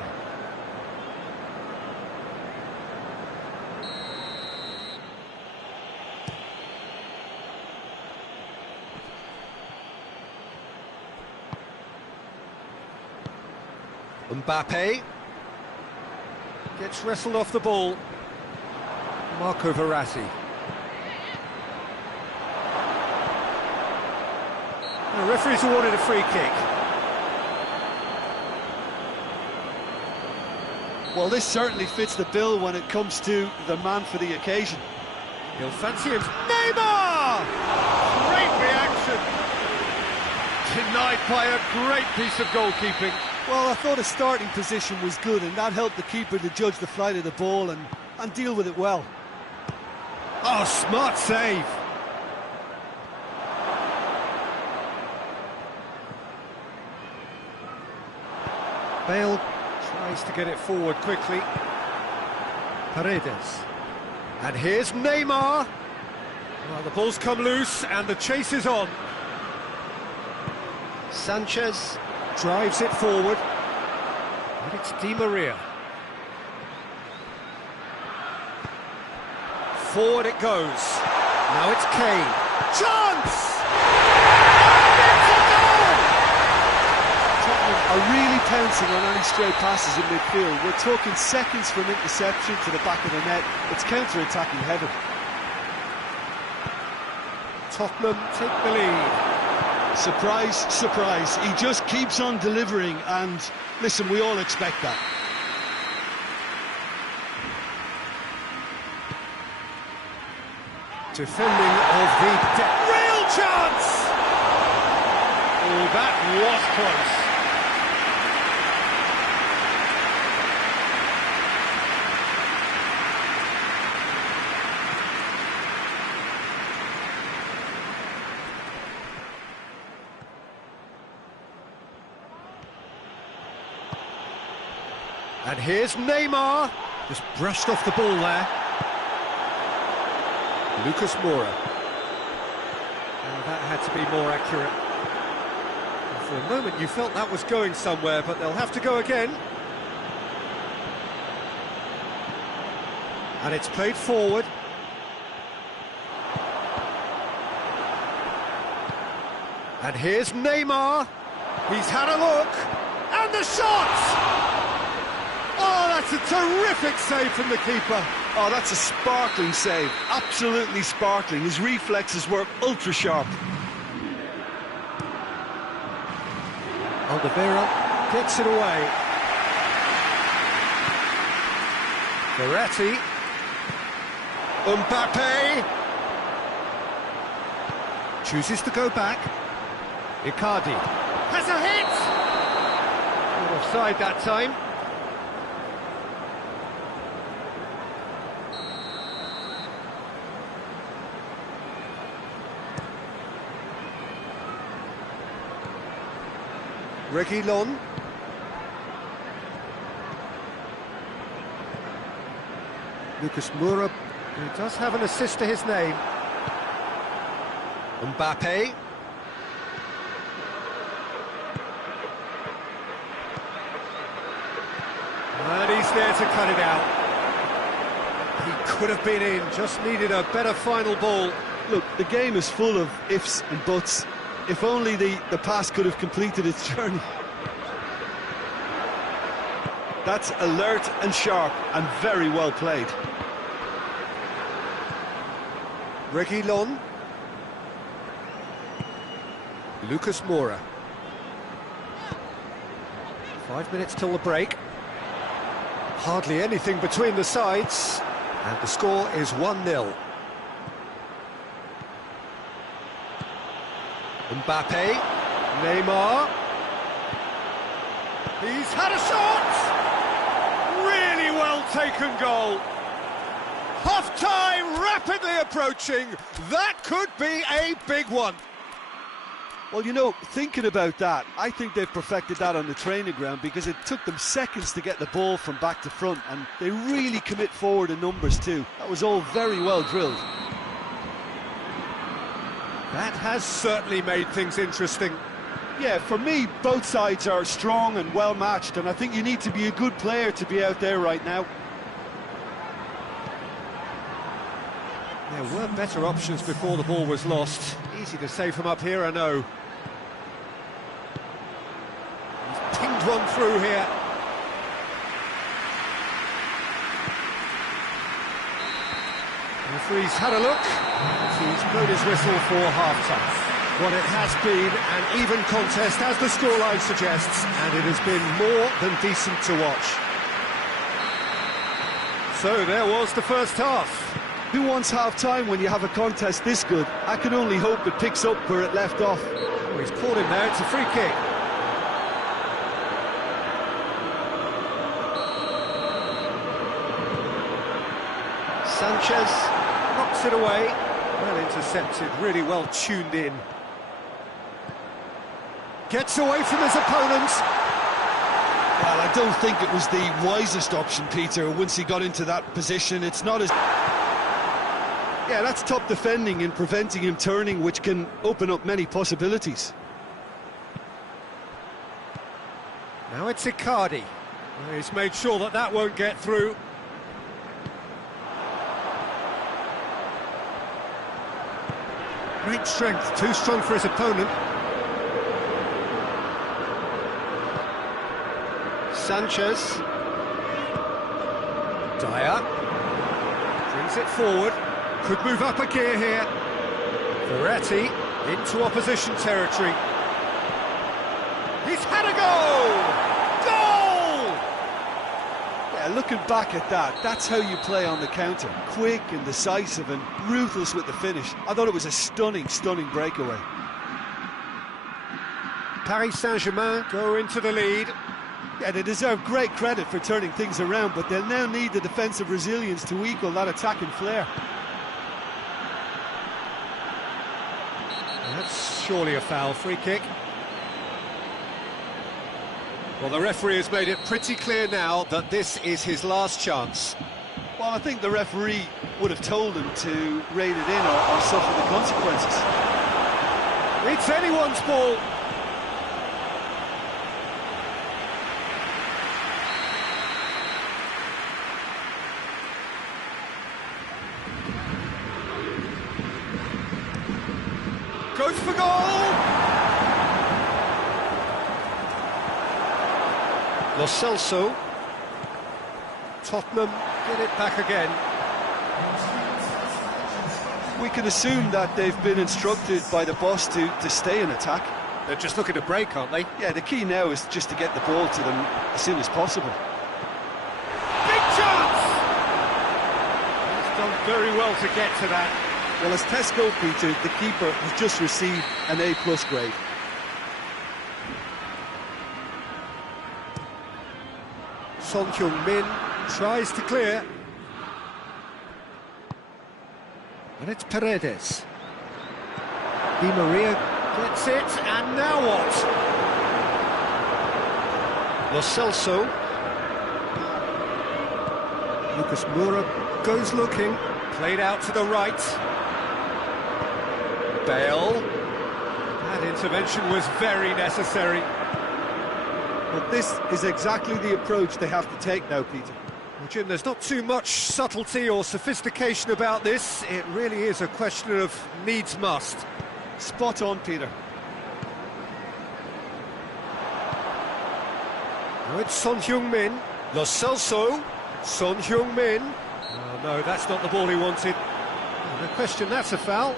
Mbappe gets wrestled off the ball. Marco Verratti. The referee's awarded a free kick. Well, this certainly fits the bill when it comes to the man for the occasion. He'll fancy him. Neymar! Great reaction. Denied by a great piece of goalkeeping. Well, I thought his starting position was good, and that helped the keeper to judge the flight of the ball and deal with it well. Oh, smart save. Bale tries to get it forward quickly. Paredes. And here's Neymar. Well, the ball's come loose and the chase is on. Sanchez drives it forward, and it's Di Maria. Forward it goes. Now it's Kane. Chance! Tottenham are really pouncing on any stray passes in midfield. We're talking seconds from interception to the back of the net. It's counter-attacking heaven. Tottenham take the lead. Surprise, surprise. He just keeps on delivering, and listen, we all expect that. Defending of the real chance! Oh, that was close. And here's Neymar. Just brushed off the ball there. Lucas Moura. And that had to be more accurate. And for a moment you felt that was going somewhere, but they'll have to go again. And it's played forward. And here's Neymar. He's had a look. And the shot! Oh, that's a terrific save from the keeper. Oh, that's a sparkling save. Absolutely sparkling. His reflexes were ultra sharp. Alderweireld gets it away. Verratti. Mbappe. Chooses to go back. Icardi. Has a hit! Not offside that time. Reguilon. Lucas Moura, who does have an assist to his name. Mbappe. And he's there to cut it out. He could have been in, just needed a better final ball. Look, the game is full of ifs and buts. If only the pass could have completed its journey. That's alert and sharp and very well played. Reguilon. Lucas Moura. 5 minutes till the break. Hardly anything between the sides, and the score is 1-0. Mbappe, Neymar. He's had a shot! Really well taken goal. Half-time rapidly approaching. That could be a big one. Well, you know, thinking about that, I think they've perfected that on the training ground because it took them seconds to get the ball from back to front, and they really commit forward in numbers too. That was all very well drilled. That has certainly made things interesting. Yeah, for me, both sides are strong and well matched, and I think you need to be a good player to be out there right now. There were better options before the ball was lost. Easy to say from up here, I know. He's pinged one through here. The referee's had a look. He's blown his whistle for half-time. Well, it has been an even contest, as the scoreline suggests, and it has been more than decent to watch. So there was the first half. Who wants half-time when you have a contest this good? I can only hope it picks up where it left off. Oh, he's caught him there, it's a free kick. Sanchez knocks it away. Well intercepted, really well tuned in. Gets away from his opponent. Well, I don't think it was the wisest option, Peter, once he got into that position. It's not as... Yeah, that's top defending and preventing him turning, which can open up many possibilities. Now it's Icardi. Well, he's made sure that that won't get through. Great strength, too strong for his opponent. Sanchez. Dyer. Brings it forward. Could move up a gear here. Verratti into opposition territory. He's had a goal! Goal! Yeah, looking back at that, that's how you play on the counter. Quick and decisive and ruthless with the finish. I thought it was a stunning, stunning breakaway. Paris Saint-Germain go into the lead. Yeah, they deserve great credit for turning things around, but they'll now need the defensive resilience to equal that attacking flair. That's surely a foul. Free kick. Well, the referee has made it pretty clear now that this is his last chance. Well, I think the referee would have told him to rein it in or suffer the consequences. It's anyone's ball. Goes for goal! Lo Celso. Tottenham get it back again. We can assume that they've been instructed by the boss to stay in attack. They're just looking to break, aren't they? Yeah, the key now is just to get the ball to them as soon as possible. Big chance! done very well to get to that. Well, as tests go, Peter, the keeper has just received an A+ grade. Son Heung-min tries to clear. And it's Paredes. Di Maria gets it, and now what? Lo Celso. Lucas Moura goes looking. Played out to the right. Bale. That intervention was very necessary. But this is exactly the approach they have to take now, Peter. Well, Jim, there's not too much subtlety or sophistication about this. It really is a question of needs must. Spot on, Peter. Now it's Son Heung-min. Lo Celso. Son Heung-min. Oh, no, that's not the ball he wanted. No question, that's a foul.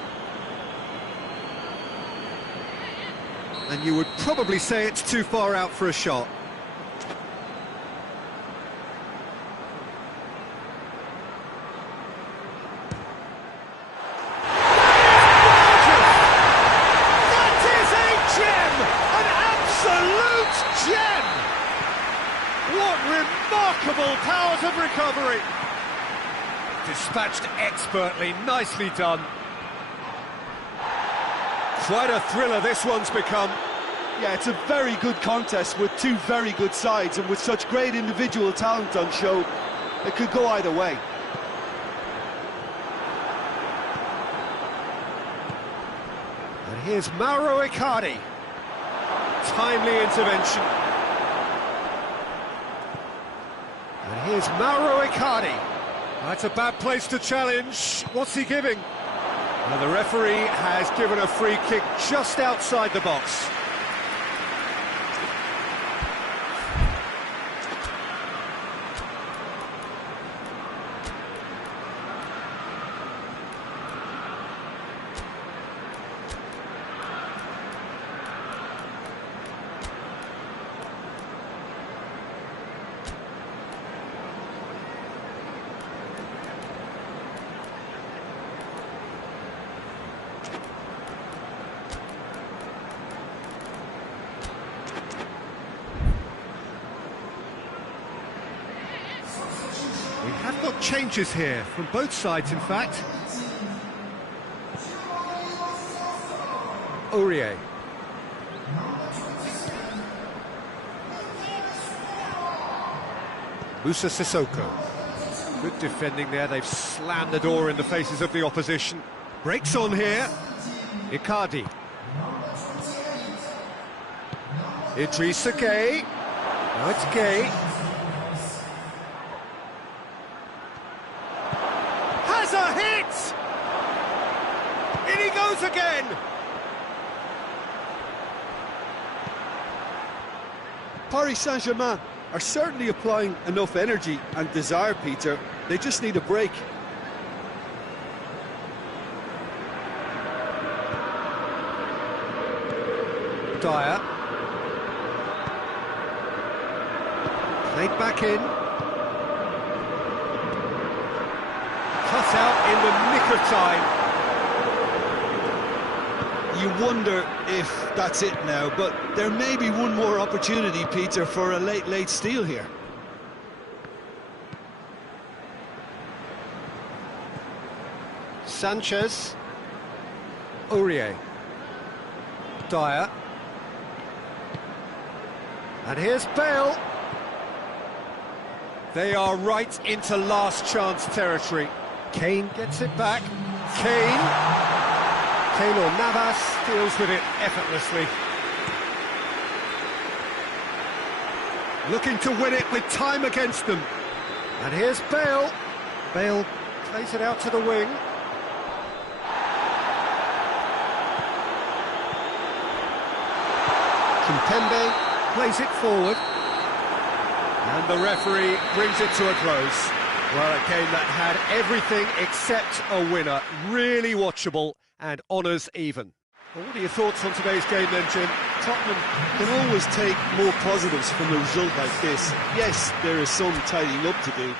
And you would probably say it's too far out for a shot. That is a gem! An absolute gem! What remarkable powers of recovery! Dispatched expertly, nicely done. Quite a thriller this one's become. Yeah, it's a very good contest with two very good sides, and with such great individual talent on show, it could go either way. And here's Mauro Icardi. Timely intervention. And here's Mauro Icardi. That's a bad place to challenge. What's he giving? And the referee has given a free kick just outside the box. We have got changes here, from both sides in fact. Aurier. Moussa Sissoko. Good defending there, they've slammed the door in the faces of the opposition. Breaks on here. Icardi. Idrissa Gueye. Now it's Gueye. Has a hit! In he goes again! Paris Saint-Germain are certainly applying enough energy and desire, Peter. They just need a break. Dyer. Played back in. Cut out in the nick of time. You wonder if that's it now, but there may be one more opportunity, Peter, for a late steal here. Sanchez. Aurier. Dyer. And here's Bale. They are right into last chance territory. Kane gets it back. Kane or Navas deals with it effortlessly. Looking to win it with time against them. And here's Bale. Bale plays it out to the wing. Kimpembe plays it forward. And the referee brings it to a close. Well, a game that had everything except a winner. Really watchable and honours even. Well, what are your thoughts on today's game then, Jim? Tottenham can always take more positives from a result like this. Yes, there is some tidying up to do,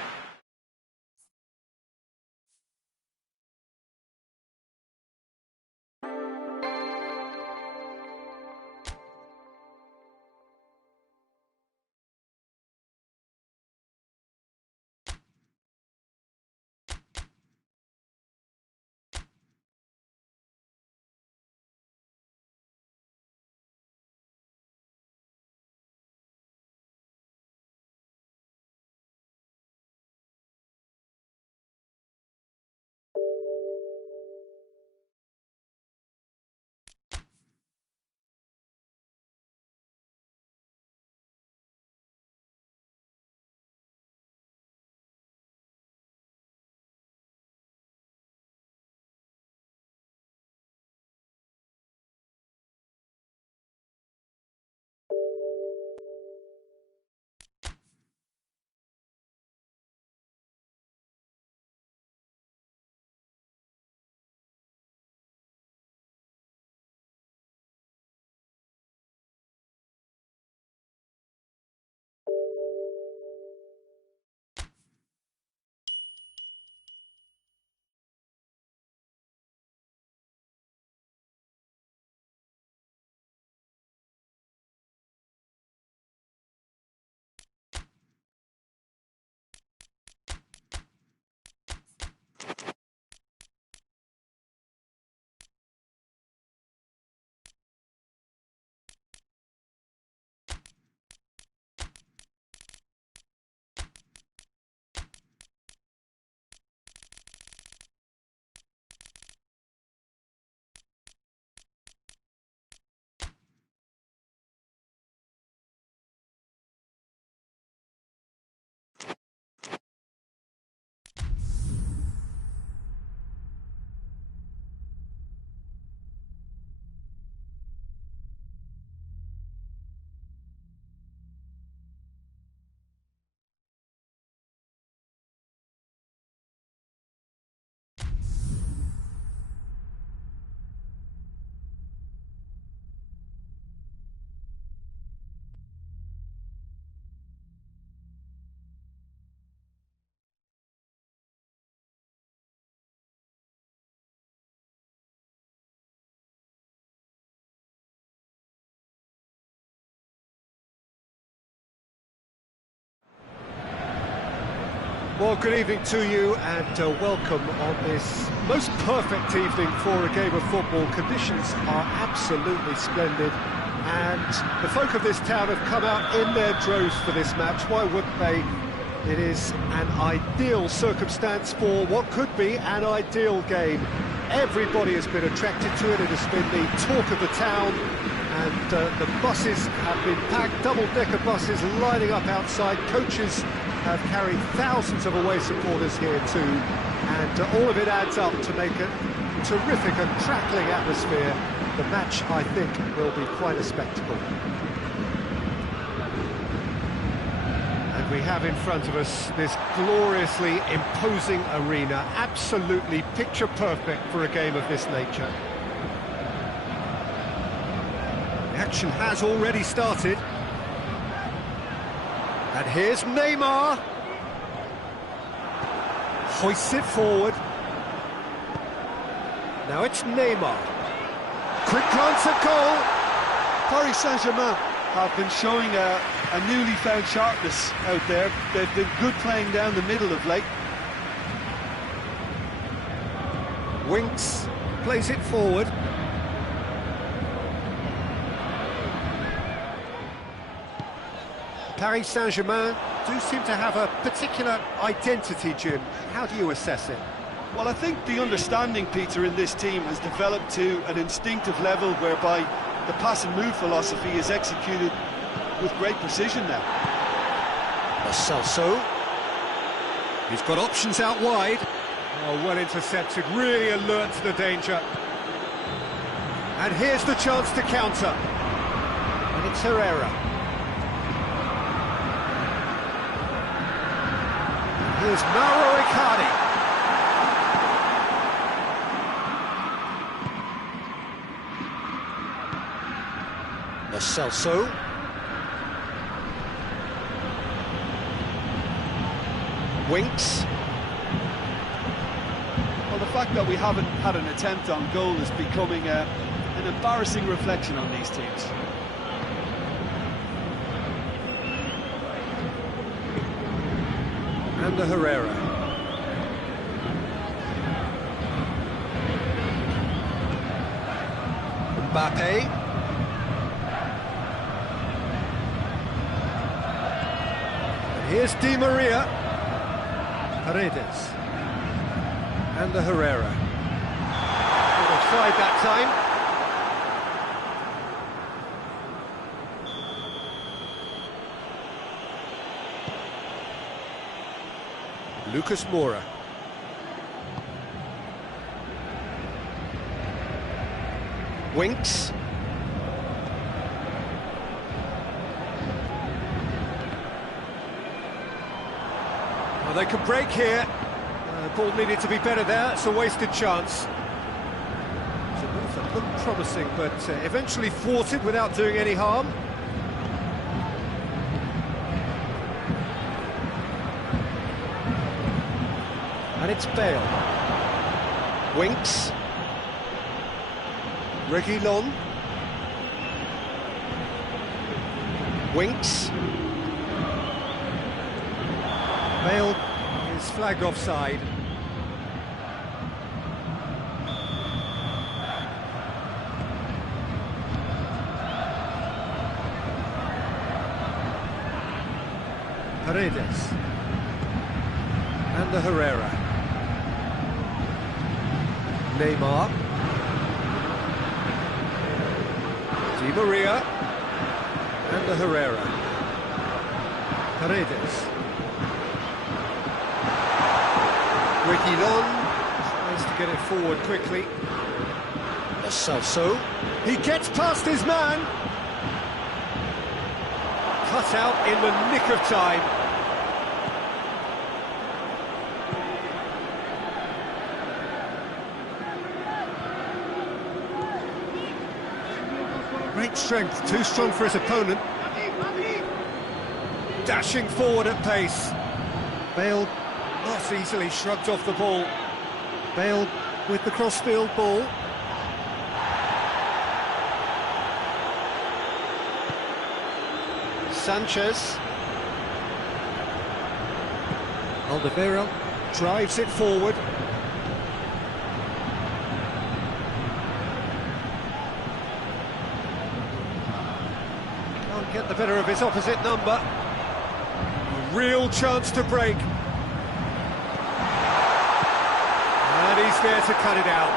Well, good evening to you and welcome on this most perfect evening for a game of football. Conditions are absolutely splendid and the folk of this town have come out in their droves for this match. Why wouldn't they? It is an ideal circumstance for what could be an ideal game. Everybody has been attracted to it. It has been the talk of the town and the buses have been packed, double-decker buses lining up outside. Coaches have carried thousands of away supporters here too, and all of it adds up to make a terrific and crackling atmosphere. The match, I think, will be quite a spectacle. And we have in front of us this gloriously imposing arena, absolutely picture perfect for a game of this nature. The action has already started. And here's Neymar. Hoists it forward. Now it's Neymar. Quick glance at goal. Paris Saint-Germain have been showing a newly found sharpness out there. They've been good playing down the middle of late. Winks plays it forward. Paris Saint-Germain do seem to have a particular identity, Jim. How do you assess it? Well, I think the understanding, Peter, in this team has developed to an instinctive level whereby the pass and move philosophy is executed with great precision now. Celso. He's got options out wide. Oh, well intercepted, really alert to the danger. And here's the chance to counter. And it's Herrera. Here's Mauro Icardi. Celso. Winks. Well, the fact that we haven't had an attempt on goal is becoming an embarrassing reflection on these teams. And the Herrera. Mbappe. And here's Di Maria. Paredes. And the Herrera. Well, they tried that time. Lucas Moura. Winks. Well, they could break here. Ball needed to be better there. It's a wasted chance. It's a move that looked promising, but eventually thwarted without doing any harm. And it's Bale. Winks. Reguilon. Winks. Bale is flagged offside. Paredes. And the Herrera. Neymar. Di Maria. And the Herrera. Paredes. Reguilon tries to get it forward quickly. Celso. He gets past his man. Cut out in the nick of time. Great strength, too strong for his opponent. Dashing forward at pace. Bale not easily shrugged off the ball. Bale with the crossfield ball. Sanchez. Alderweireld drives it forward. Can't get the better of his opposite number. A real chance to break. And he's there to cut it out.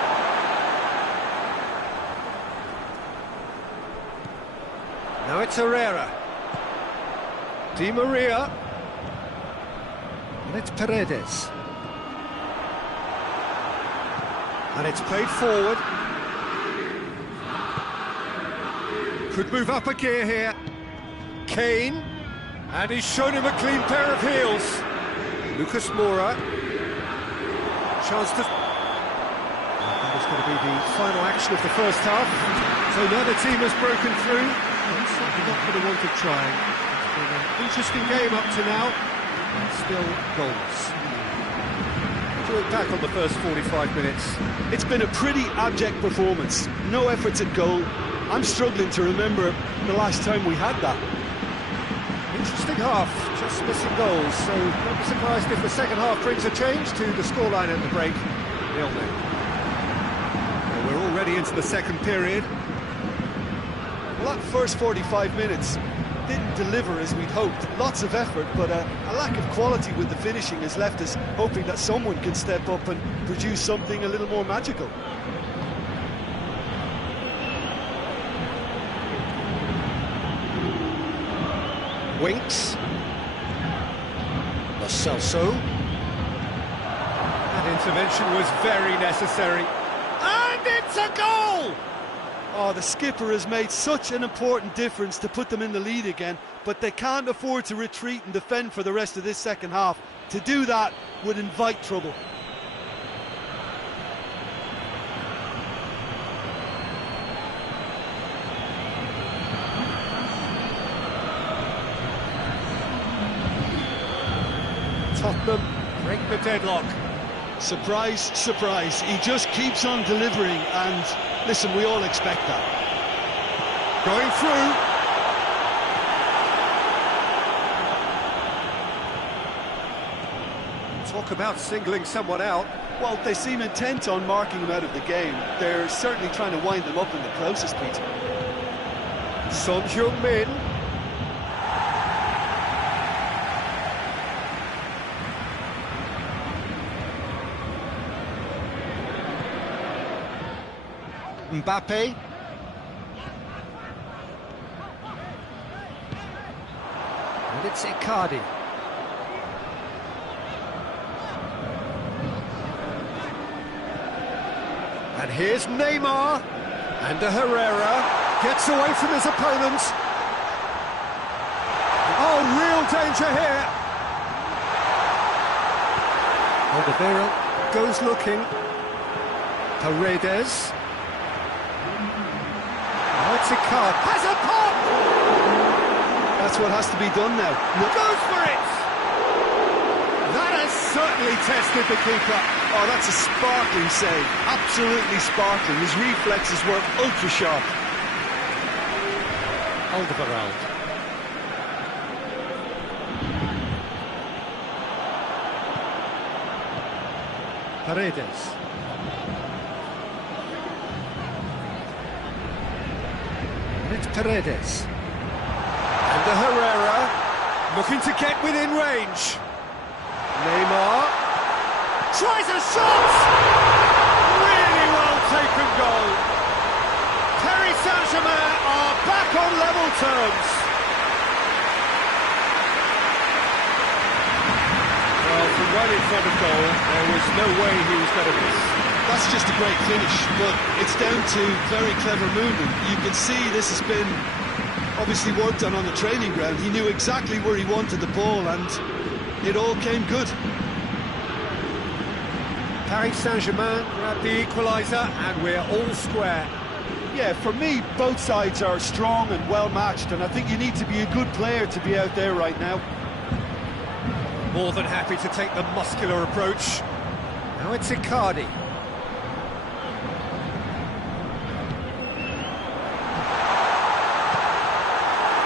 Now it's Herrera. Di Maria. And it's Paredes. And it's played forward. Could move up a gear here. Kane. And he's shown him a clean pair of heels. Lucas Moura. Chance to... That is going to be the final action of the first half. So now the team has broken through. He's certainly not going to want to try. It's been an interesting game up to now. And still goals. To look back on the first 45 minutes. It's been a pretty abject performance. No efforts at goal. I'm struggling to remember the last time we had that. Interesting half, just missing goals, so don't be surprised if the second half brings a change to the scoreline at the break. 0-0. Well, we're already into the second period. Well, that first 45 minutes didn't deliver as we'd hoped. Lots of effort, but a lack of quality with the finishing has left us hoping that someone can step up and produce something a little more magical. Winks. Lo Celso. That intervention was very necessary. And it's a goal! Oh, the skipper has made such an important difference to put them in the lead again, but they can't afford to retreat and defend for the rest of this second half. To do that would invite trouble. Tottenham break the deadlock. Surprise, surprise. He just keeps on delivering, and listen, we all expect that. Going through. Talk about singling someone out. Well, they seem intent on marking him out of the game. They're certainly trying to wind them up in the process, Peter. Son Heung-min. Mbappe. And it's Icardi. And here's Neymar. And Herrera gets away from his opponent. Oh, real danger here. Alderweireld goes looking. Paredes. It's a card. Has a pop! That's what has to be done now. Goes for it! That has certainly tested the keeper. Oh, that's a sparkling save. Absolutely sparkling. His reflexes were ultra sharp. Alderweireld. Paredes. It's Paredes. And Herrera looking to get within range. Neymar tries a shot! Really well taken goal. Paris Saint-Germain are back on level terms. Well, from right in front of goal, there was no way he was going to miss. That's just a great finish, but it's down to very clever movement. You can see this has been obviously worked on the training ground. He knew exactly where he wanted the ball, and it all came good. Paris Saint-Germain grabbed the equaliser, and we're all square. Yeah, for me, both sides are strong and well matched, and I think you need to be a good player to be out there right now. More than happy to take the muscular approach. Now it's Icardi.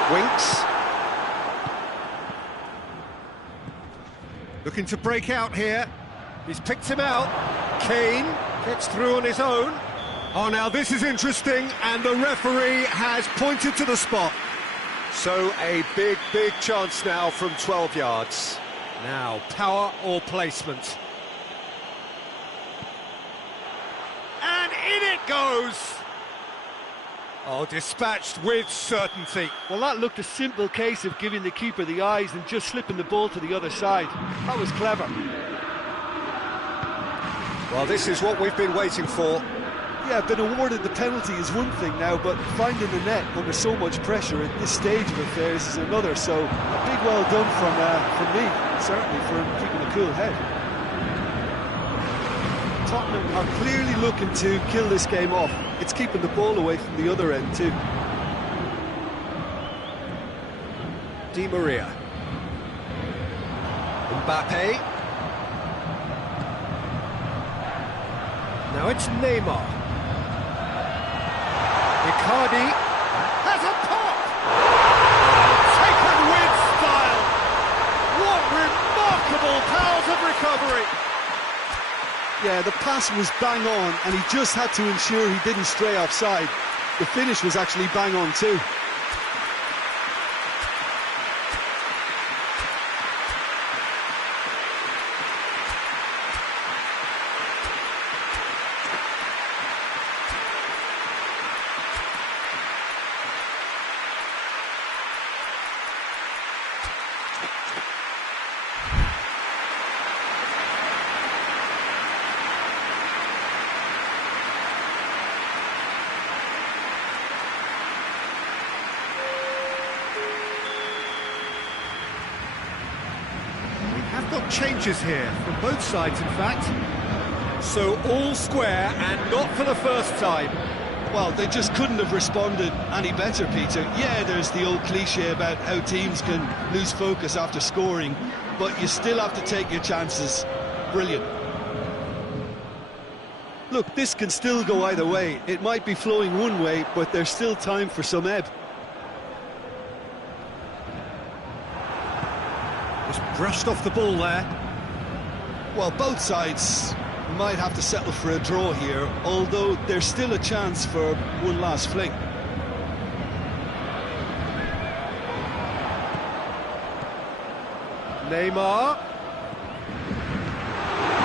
Winks. Looking to break out here. He's picked him out. Kane gets through on his own. Oh, now this is interesting, and the referee has pointed to the spot. So a big chance now from 12 yards. Now, power or placement. And in it goes! Oh, dispatched with certainty. Well, that looked a simple case of giving the keeper the eyes and just slipping the ball to the other side. That was clever. Well, this is what we've been waiting for. Yeah, being awarded the penalty is one thing now, but finding the net under so much pressure at this stage of affairs is another. So, a big well done from me, certainly, for keeping a cool head. Tottenham are clearly looking to kill this game off. It's keeping the ball away from the other end too. Di Maria. Mbappe. Now it's Neymar. Icardi has a pop! Taken with style! What remarkable powers of recovery! Yeah, the pass was bang on, and he just had to ensure he didn't stray offside. The finish was actually bang on too. Got changes here from both sides, in fact. So all square, and not for the first time. Well, they just couldn't have responded any better, Peter. Yeah, there's the old cliche about how teams can lose focus after scoring, but you still have to take your chances. Brilliant. Look, this can still go either way. It might be flowing one way, but there's still time for some ebb. Just brushed off the ball there. Well, both sides might have to settle for a draw here, although there's still a chance for one last fling. Neymar.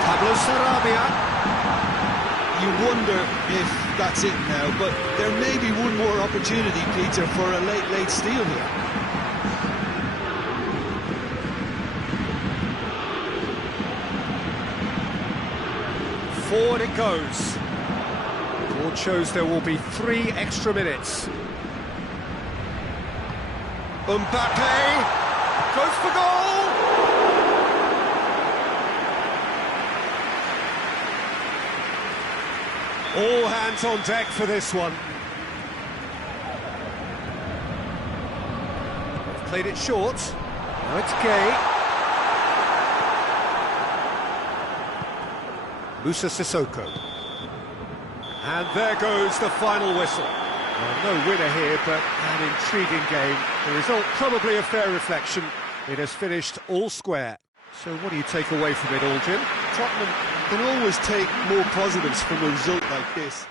Pablo Sarabia. You wonder if that's it now, but there may be one more opportunity, Peter, for a late steal here. Forward it goes. The board shows there will be 3 extra minutes. Mbappe goes for goal! All hands on deck for this one. They've played it short. Now it's Gay. Musa Sissoko. And there goes the final whistle. Well, no winner here, but an intriguing game. The result probably a fair reflection. It has finished all square. So what do you take away from it all, Jim? Tottenham can always take more positives from a result like this.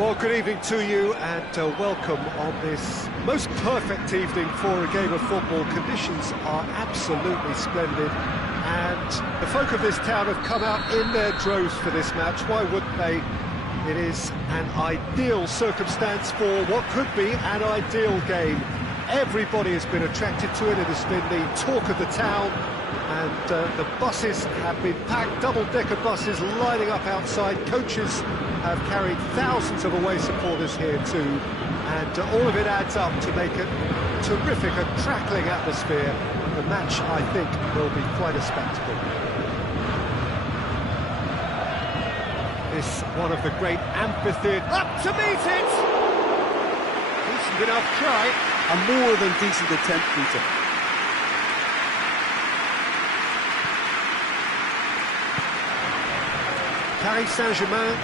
Well, good evening to you and welcome on this most perfect evening for a game of football. Conditions are absolutely splendid and the folk of this town have come out in their droves for this match. Why wouldn't they? It is an ideal circumstance for what could be an ideal game. Everybody has been attracted to it. It has been the talk of the town, and the buses have been packed, double-decker buses lining up outside. Coaches have carried thousands of away supporters here too, and all of it adds up to make it terrific, a crackling atmosphere. The match, I think, will be quite a spectacle. This one of the great amphitheatres. Up to meet it! Decent enough try. A more than decent attempt, Peter. Paris Saint-Germain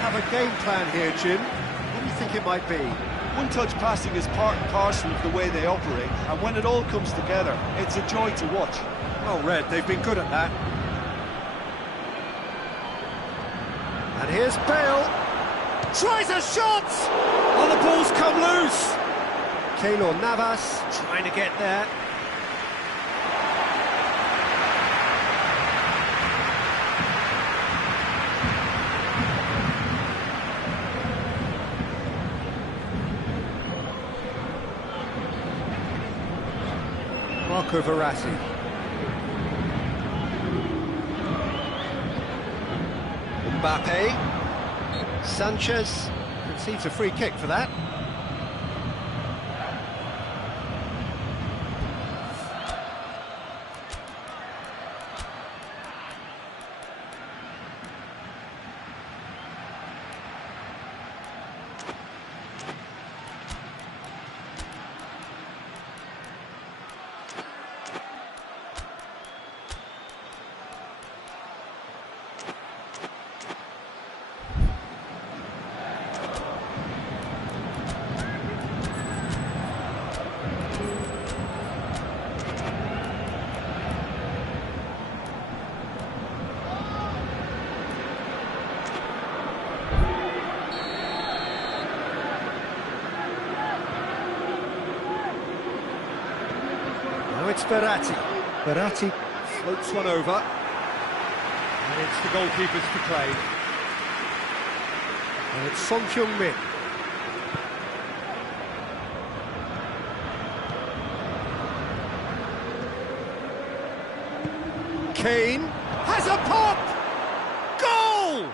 have a game plan here, Jim. What do you think it might be? One-touch passing is part and parcel of the way they operate, and when it all comes together, it's a joy to watch. Well read, they've been good at that. And here's Bale. Tries a shot! Oh, the ball's come loose! Keylor Navas trying to get there. Marco Verratti. Mbappe. Sanchez concedes a free kick for that. It's Verratti. Verratti floats one over. And it's the goalkeepers to claim. And it's Son Heung-min. Kane has a pop! Goal!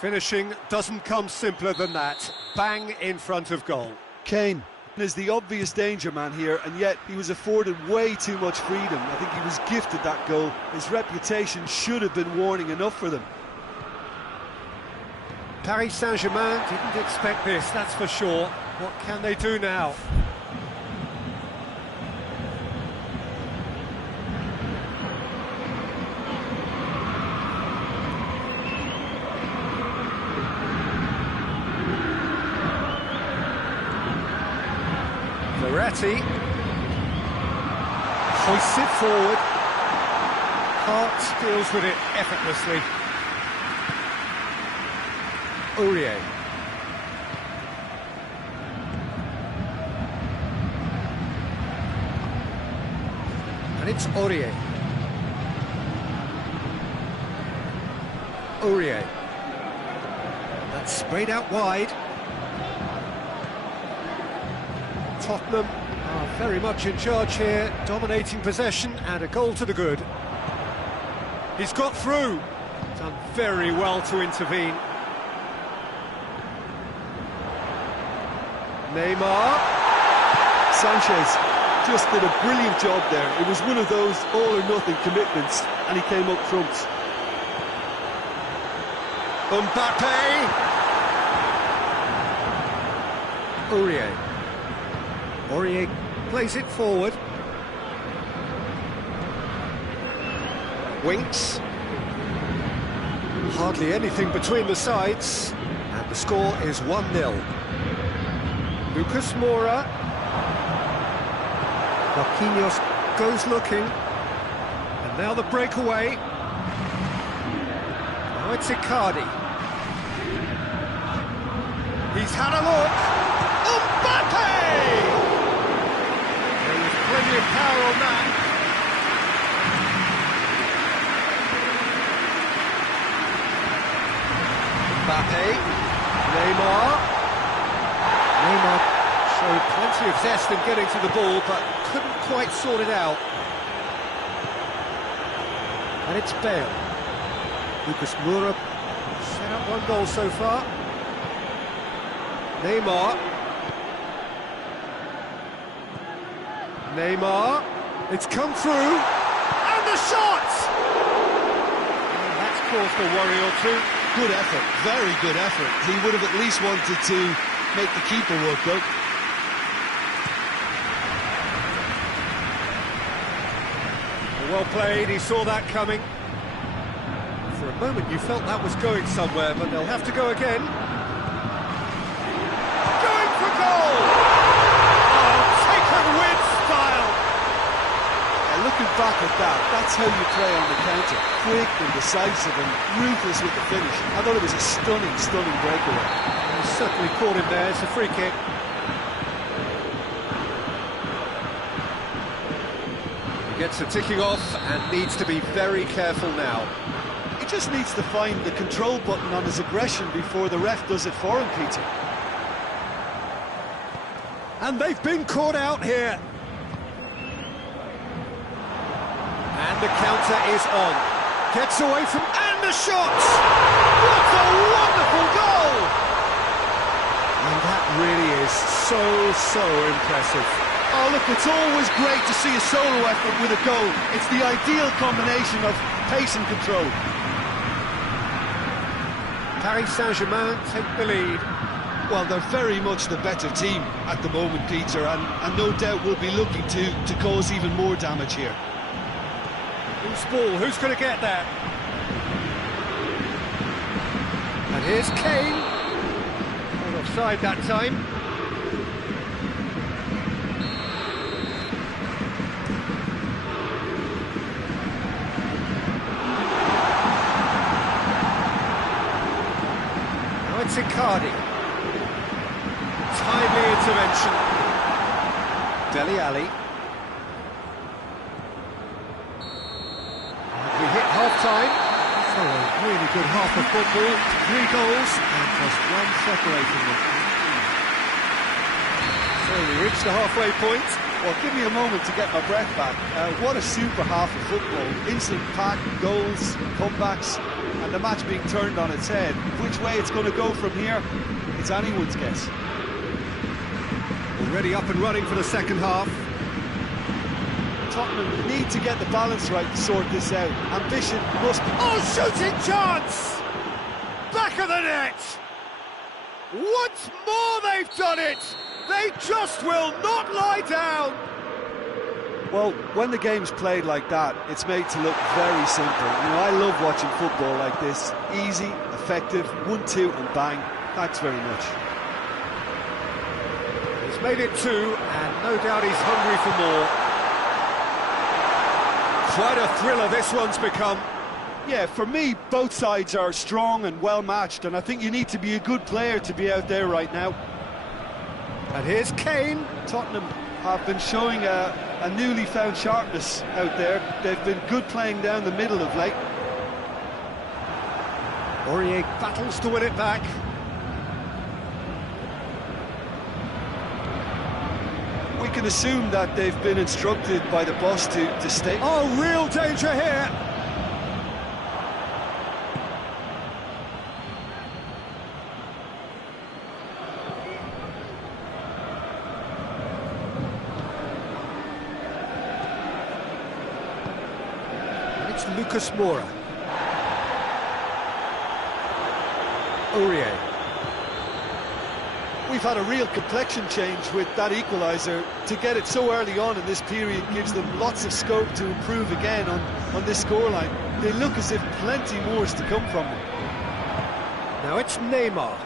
Finishing doesn't come simpler than that. Bang in front of goal. Kane is the obvious danger man here, and yet he was afforded way too much freedom. I think he was gifted that goal. His reputation should have been warning enough for them. Paris Saint-Germain didn't expect this, that's for sure. What can they do now? Verratti hoists it forward. Hart deals with it effortlessly. Aurier. And it's Aurier. Aurier. That's sprayed out wide. Tottenham are very much in charge here, dominating possession and a goal to the good. He's got through, done very well to intervene. Neymar. Sanchez just did a brilliant job there. It was one of those all-or-nothing commitments, and he came up front. Mbappe. Aurier. Aurier plays it forward. Winks. Hardly anything between the sides. And the score is 1-0. Lucas Moura. Marquinhos goes looking. And now the breakaway. Now it's Icardi. He's had a look. Mbappe! There was plenty of power on that. Mbappe. Neymar showed plenty of zest in getting to the ball, but couldn't quite sort it out. And it's Bale. Lucas Moura set up one goal so far. Neymar. It's come through. And the shot! And that's caused a worry or two. Good effort, very good effort. He would have at least wanted to make the keeper work, though. Well played, he saw that coming. For a moment you felt that was going somewhere, but they'll have to go again. Going for goal! Oh, taken with style! Looking back at that, that's how you play on the counter. Quick and decisive and ruthless with the finish. I thought it was a stunning, stunning breakaway. He certainly caught him there, it's a free kick. He gets the ticking off and needs to be very careful now. He just needs to find the control button on his aggression before the ref does it for him, Peter. And they've been caught out here. And the counter is on. Gets away from... And the shot! What a wonderful goal! And that really is so impressive. Oh, look, it's always great to see a solo effort with a goal. It's the ideal combination of pace and control. Paris Saint-Germain take the lead. Well, they're very much the better team at the moment, Peter, and no doubt will be looking to cause even more damage here. Who's ball? Who's going to get that? And here's Kane. Not offside that time. Now it's Icardi. Timely intervention. Dele Alli. Half-time, so a really good half of football, 3 goals and just one separating them. So we reach the halfway point. Well, give me a moment to get my breath back. What a super half of football. Instant pack, goals, comebacks, and the match being turned on its head. Which way it's going to go from here, it's anyone's guess. Already up and running for the second half. Tottenham need to get the balance right to sort this out. Ambition must be... Oh, shooting chance! Back of the net! Once more they've done it! They just will not lie down! Well, when the game's played like that, it's made to look very simple. You know, I love watching football like this. Easy, effective, 1-2 and bang. Thanks very much. He's made it 2, and no doubt he's hungry for more. Quite a thriller this one's become. Yeah, for me, both sides are strong and well-matched, and I think you need to be a good player to be out there right now. And here's Kane. Tottenham have been showing a newly found sharpness out there. They've been good playing down the middle of late. Aurier battles to win it back. We can assume that they've been instructed by the boss to stay. Oh, real danger here! And it's Lucas Moura. Aurier. We've had a real complexion change with that equaliser. To get it so early on in this period gives them lots of scope to improve again on this scoreline. They look as if plenty more is to come from them. Now it's Neymar.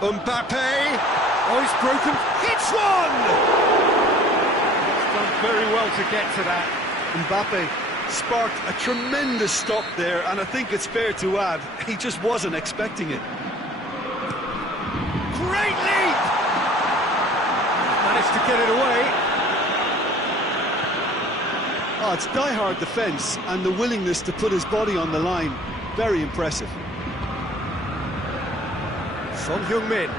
Mbappe! Oh, he's broken. Hits one! He's done very well to get to that. Mbappe sparked a tremendous stop there, and I think it's fair to add, he just wasn't expecting it. Great great leap! Managed to get it away. Oh, it's die-hard defence and the willingness to put his body on the line. Very impressive. Son Heung-min.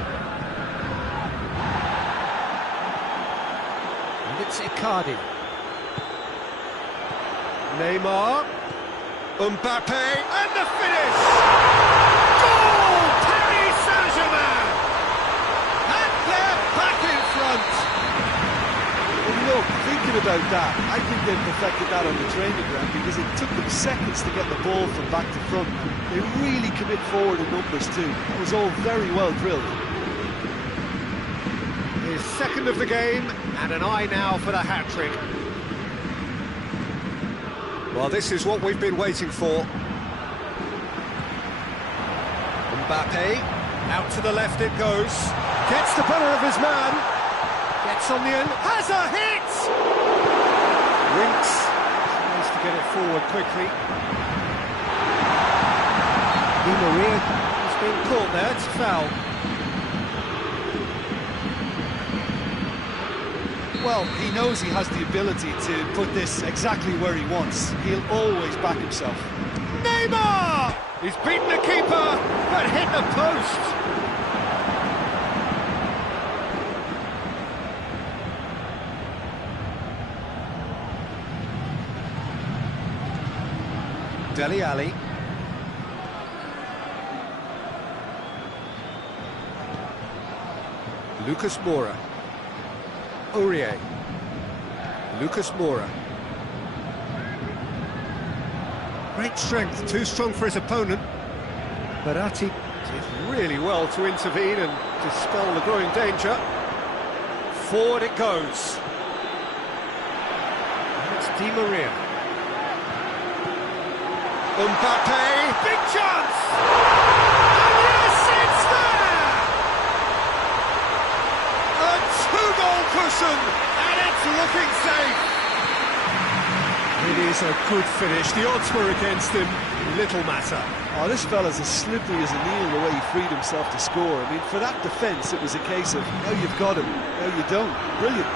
And it's Icardi. Neymar. Mbappe. And the finish! Goal! Paris Saint-Germain! And they're back in front! Well, look, thinking about that, I think they perfected that on the training ground because it took them seconds to get the ball from back to front. They really commit forward in numbers too. It was all very well drilled. His second of the game, and an eye now for the hat-trick. Well, this is what we've been waiting for. Mbappe, out to the left it goes. Gets the better of his man. Gets on the end, has a hit! Winks, tries to get it forward quickly. Di Maria has been caught there, it's a foul. Well, he knows he has the ability to put this exactly where he wants. He'll always back himself. Neymar! He's beaten the keeper, but hit the post. Dele Alli. Lucas Moura. Aurier. Lucas Moura. Great strength, too strong for his opponent. Barati did really well to intervene and dispel the growing danger. Forward it goes. And it's Di Maria. Mbappe, big chance! And yes, it's there! A two-goal cushion, and it's looking safe. It is a good finish. The odds were against him. Little matter. Oh, this fella's as slippery as a needle the way he freed himself to score. I mean, for that defence, it was a case of, now you've got him, now you don't. Brilliant.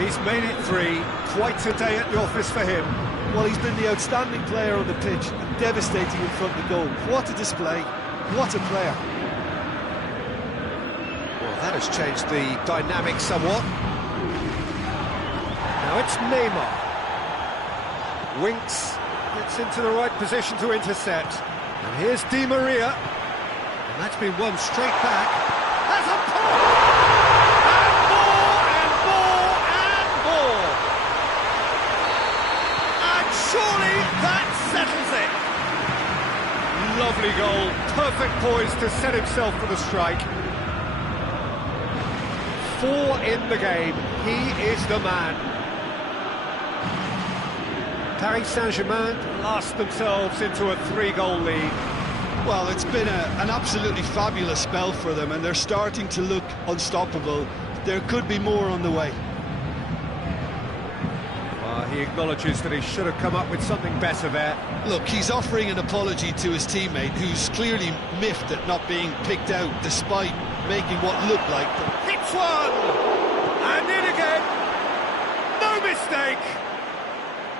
He's made it 3. Quite a day at the office for him. Well, he's been the outstanding player on the pitch and devastating in front of the goal. What a display. What a player. Well, that has changed the dynamic somewhat. Now it's Neymar. Winks gets into the right position to intercept. And here's Di Maria. And that's been won straight back. Has a pop! And more, and more, and more! And surely that settles it! Lovely goal. Perfect poise to set himself for the strike. 4 in the game. He is the man. Paris Saint-Germain lost themselves into a 3-goal lead. Well, it's been an absolutely fabulous spell for them, and they're starting to look unstoppable. There could be more on the way. He acknowledges that he should have come up with something better there. Look, he's offering an apology to his teammate, who's clearly miffed at not being picked out, despite making what looked like... Hits one! And in again! No mistake!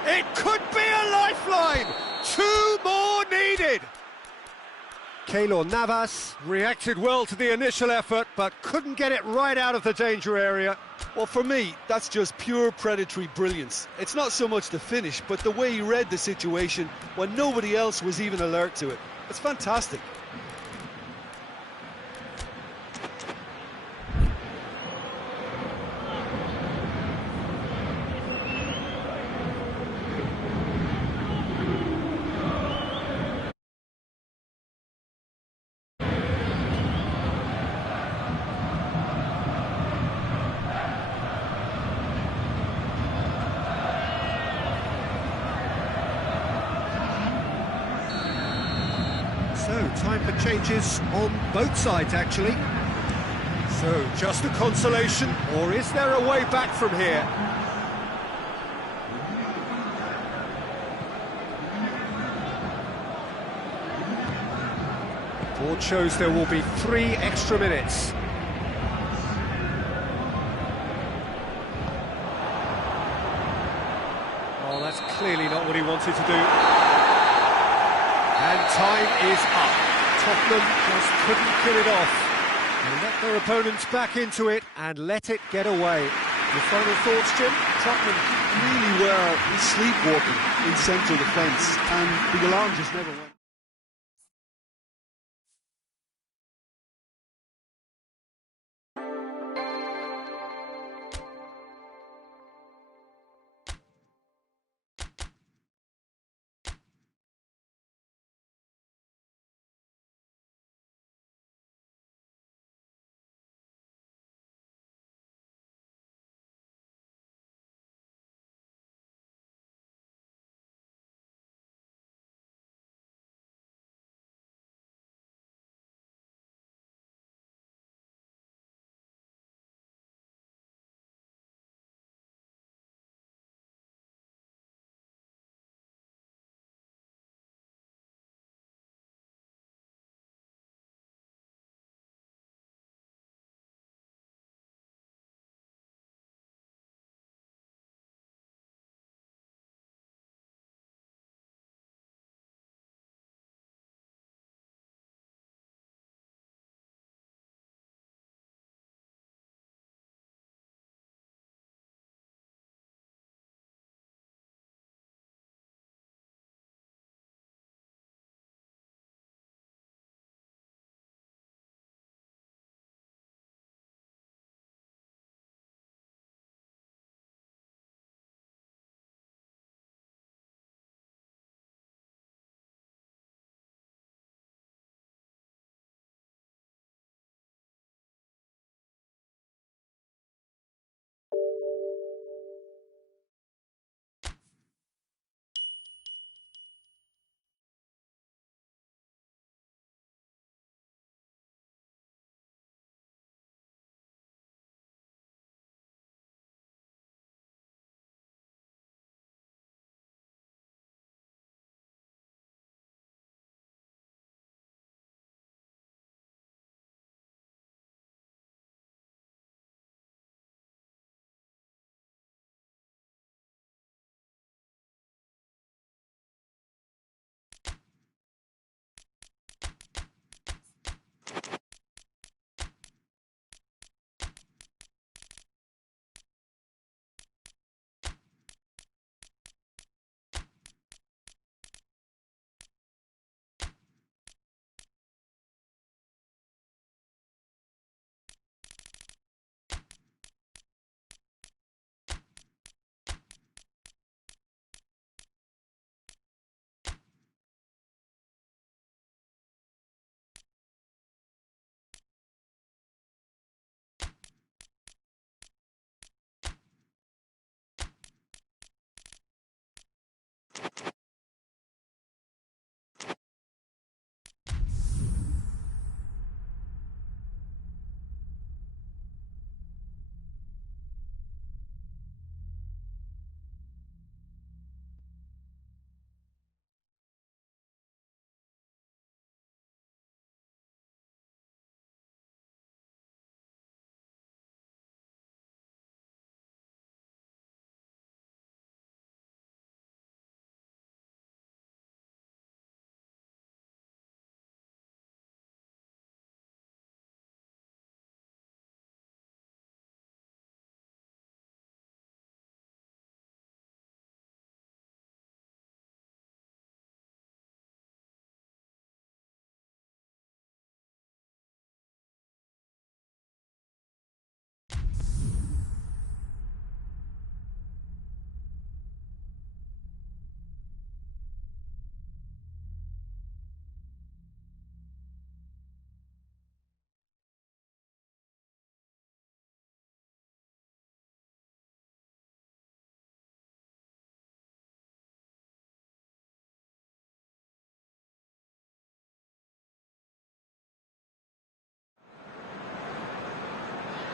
It could be a lifeline! 2 more needed! Keylor Navas reacted well to the initial effort, but couldn't get it right out of the danger area. Well, for me, that's just pure predatory brilliance. It's not so much the finish, but the way he read the situation when nobody else was even alert to it. It's fantastic. So, time for changes on both sides, actually. So, just a consolation, or is there a way back from here? Board shows there will be 3 extra minutes. Oh, that's clearly not what he wanted to do. And time is up. Tottenham just couldn't kill it off. They let their opponents back into it and let it get away. Your final thoughts, Jim? Tottenham really were sleepwalking in central defence, and the alarm just never went.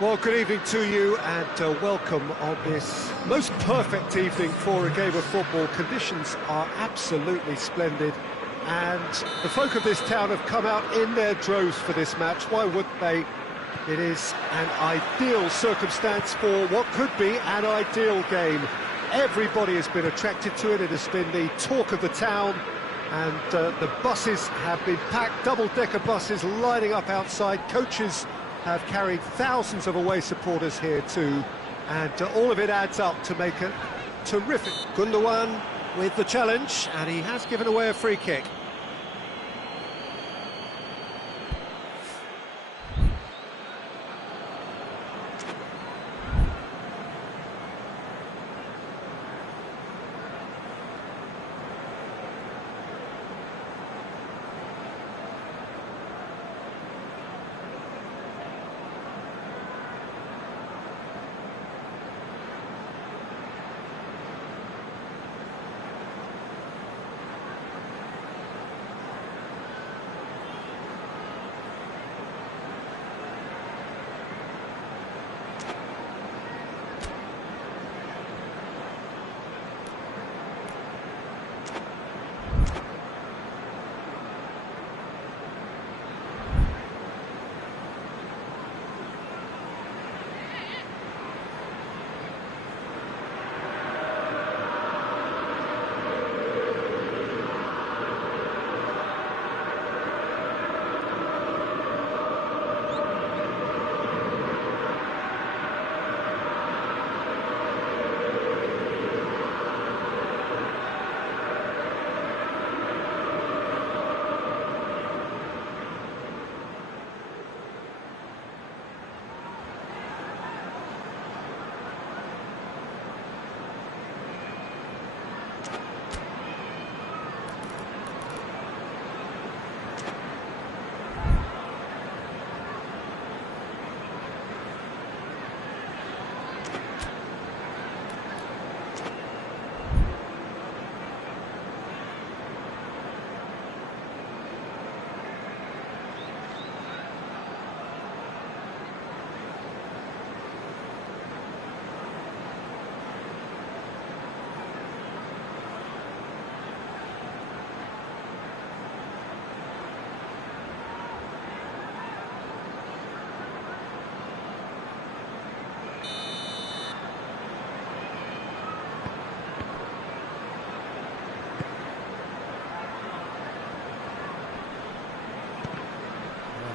Well, good evening to you and welcome on this most perfect evening for a game of football. Conditions are absolutely splendid. and the folk of this town have come out in their droves for this match. Why wouldn't they? It is an ideal circumstance for what could be an ideal game. Everybody has been attracted to it. It has been the talk of the town, and the buses have been packed, double-decker buses lining up outside. Coaches have carried thousands of away supporters here too, and all of it adds up to make a terrific. Gundogan with the challenge, and he has given away a free kick.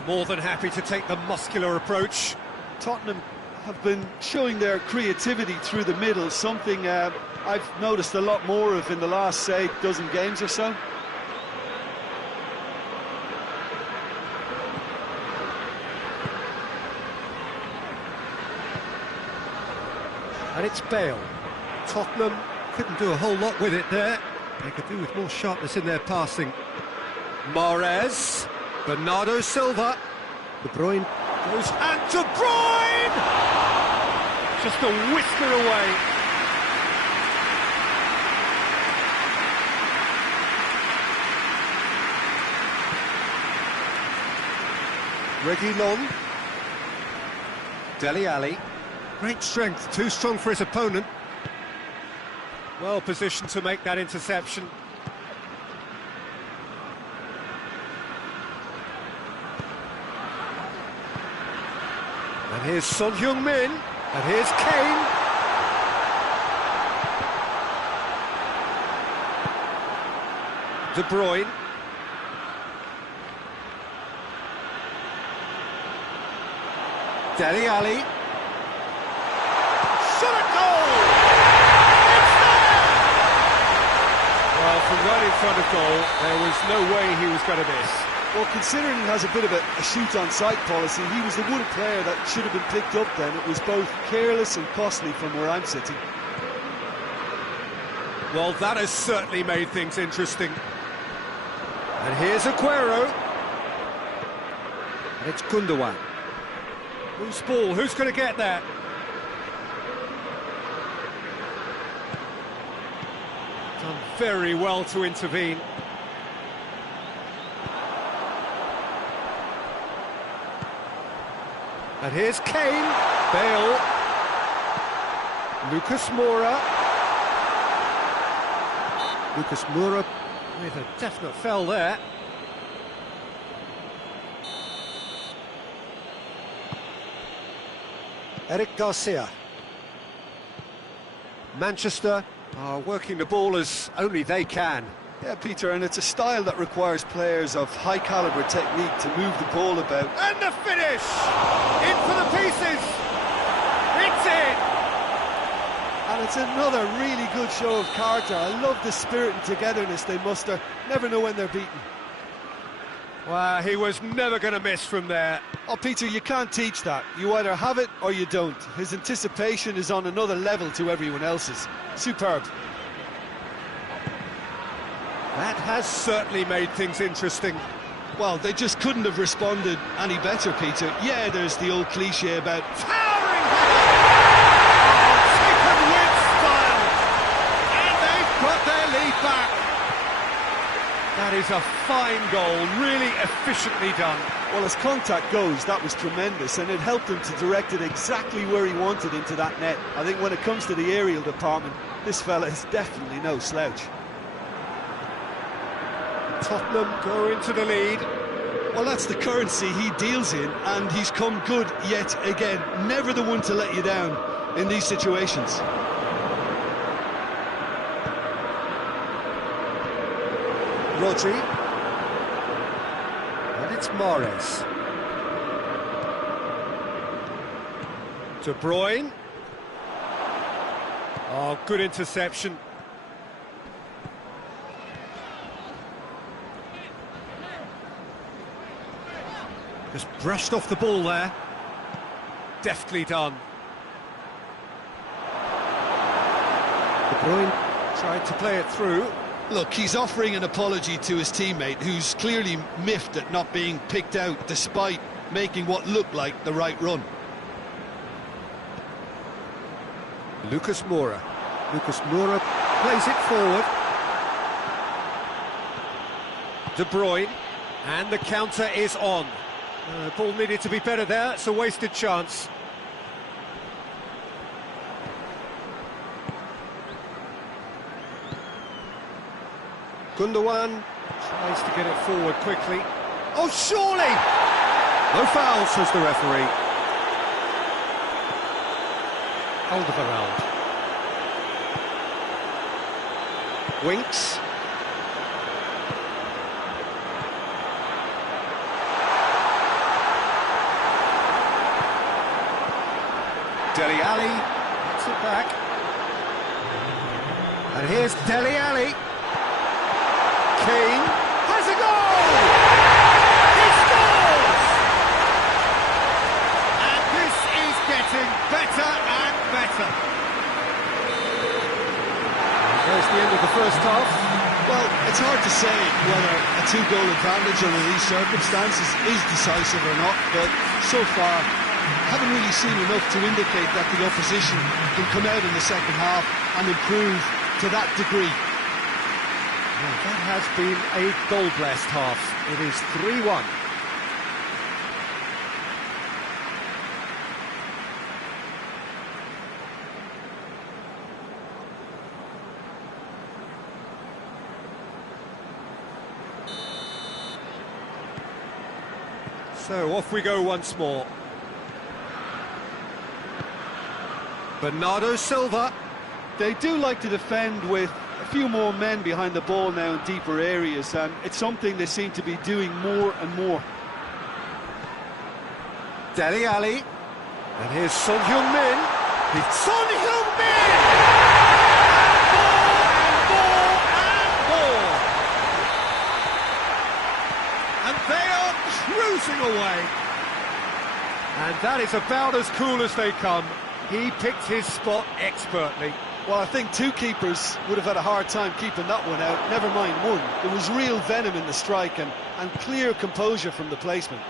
More than happy to take the muscular approach. Tottenham have been showing their creativity through the middle, something I've noticed a lot more of in the last, say, dozen games or so. And it's Bale. Tottenham couldn't do a whole lot with it there. They could do with more sharpness in their passing. Mahrez, Bernardo Silva, De Bruyne goes, and De Bruyne! Just a whisker away. Reguilon, Dele Alli, great strength, too strong for his opponent. Well positioned to make that interception. And here's Son Heung-min, and here's Kane. De Bruyne. Dele Alli. Shot at goal! It's there! Well, from right in front of goal, there was no way he was going to miss. Well, considering he has a bit of a shoot-on-sight policy, he was the one player that should have been picked up then. It was both careless and costly from where I'm sitting. Well, that has certainly made things interesting. And here's Aguero. And it's Gundogan. Loose ball, who's going to get that? Done very well to intervene. And here's Kane, Bale, Lucas Moura. Lucas Moura with a definite fell there. Eric Garcia. Manchester are working the ball as only they can. Yeah, Peter, and it's a style that requires players of high calibre technique to move the ball about. And the finish! In for the pieces! It's in! And it's another really good show of character. I love the spirit and togetherness they muster. Never know when they're beaten. Well, he was never going to miss from there. Oh, Peter, you can't teach that. You either have it or you don't. His anticipation is on another level to everyone else's. Superb. That has certainly made things interesting. Well, they just couldn't have responded any better, Peter. Yeah, there's the old cliche about towering taken with style, and they've got their lead back. That is a fine goal, really efficiently done. Well, as contact goes, that was tremendous, and it helped him to direct it exactly where he wanted into that net. I think when it comes to the aerial department, this fella is definitely no slouch. Tottenham go into the lead. Well, that's the currency he deals in, and he's come good yet again. Never the one to let you down in these situations. Rodri. And it's Mahrez. De Bruyne. Oh, good interception. Just brushed off the ball there. Deftly done. De Bruyne tried to play it through. Look, he's offering an apology to his teammate, who's clearly miffed at not being picked out despite making what looked like the right run. Lucas Moura. Lucas Moura plays it forward. De Bruyne. And the counter is on. Ball needed to be better there. It's a wasted chance. Gundogan tries to get it forward quickly. Oh, surely! No foul, says the referee. Alderweireld. Winks. Dele Alli gets it back. And here's Dele Alli. Kane has a goal! He scores! And this is getting better and better. There's the end of the first half. Well, it's hard to say whether a two-goal advantage under these circumstances is decisive or not, but so far, haven't really seen enough to indicate that the opposition can come out in the second half and improve to that degree. Well, that has been a goal-blessed half. It is 3-1. So off we go once more. Bernardo Silva. They do like to defend with a few more men behind the ball now in deeper areas, and it's something they seem to be doing more and more. Dele Alli. And here's Son Heung-min. Son Heung-min! And more and more! And they are cruising away. And that is about as cool as they come. He picked his spot expertly. Well, I think two keepers would have had a hard time keeping that one out, never mind one. There was real venom in the strike and clear composure from the placement.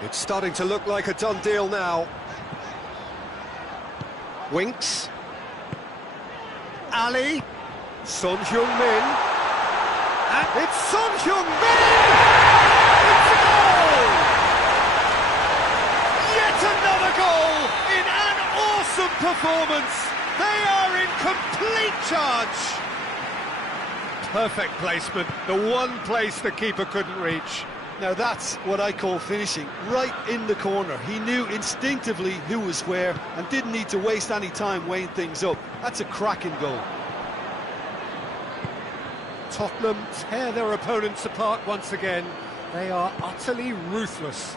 It's starting to look like a done deal now. Winks. Ali. Son Heung-min. And it's Son Heung-min! It's a goal! Yet another goal in an awesome performance. They are in complete charge. Perfect placement, the one place the keeper couldn't reach. Now that's what I call finishing, right in the corner. He knew instinctively who was where and didn't need to waste any time weighing things up. That's a cracking goal. Tottenham tear their opponents apart once again. They are utterly ruthless.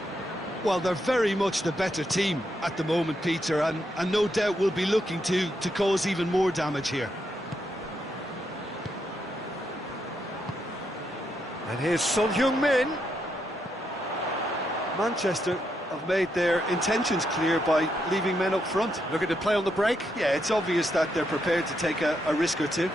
Well, they're very much the better team at the moment, Peter, and no doubt will be looking to cause even more damage here. And here's Son Heung-min. Manchester have made their intentions clear by leaving men up front. Looking to play on the break. Yeah, it's obvious that they're prepared to take a risk or two.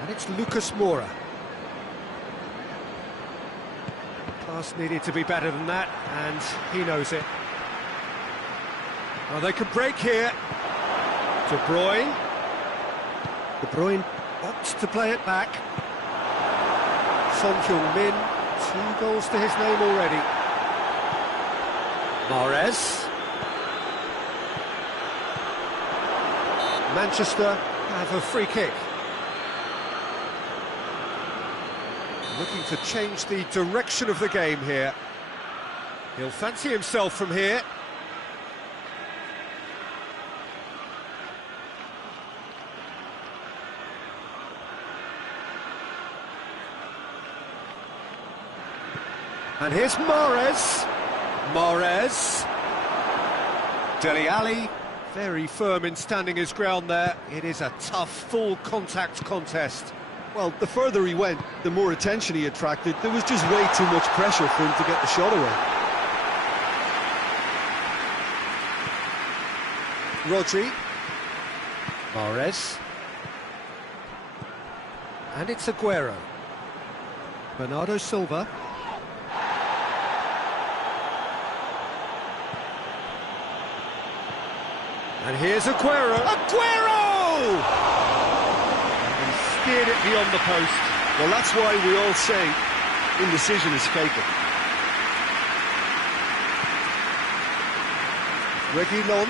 And it's Lucas Moura. Pass needed to be better than that, and he knows it. Well, they could break here. De Bruyne. De Bruyne opts to play it back. Son Heung-min, 2 goals to his name already. Mahrez. Manchester have a free kick. Looking to change the direction of the game here. He'll fancy himself from here. And here's Mahrez. Mahrez. Dele Alli, very firm in standing his ground there. It is a tough, full-contact contest. Well, the further he went, the more attention he attracted. There was just way too much pressure for him to get the shot away. Rodri. Mahrez. And it's Aguero. Bernardo Silva. And here's Aguero. Aguero! And he steered it beyond the post. Well, that's why we all say indecision is fatal. Reguilon.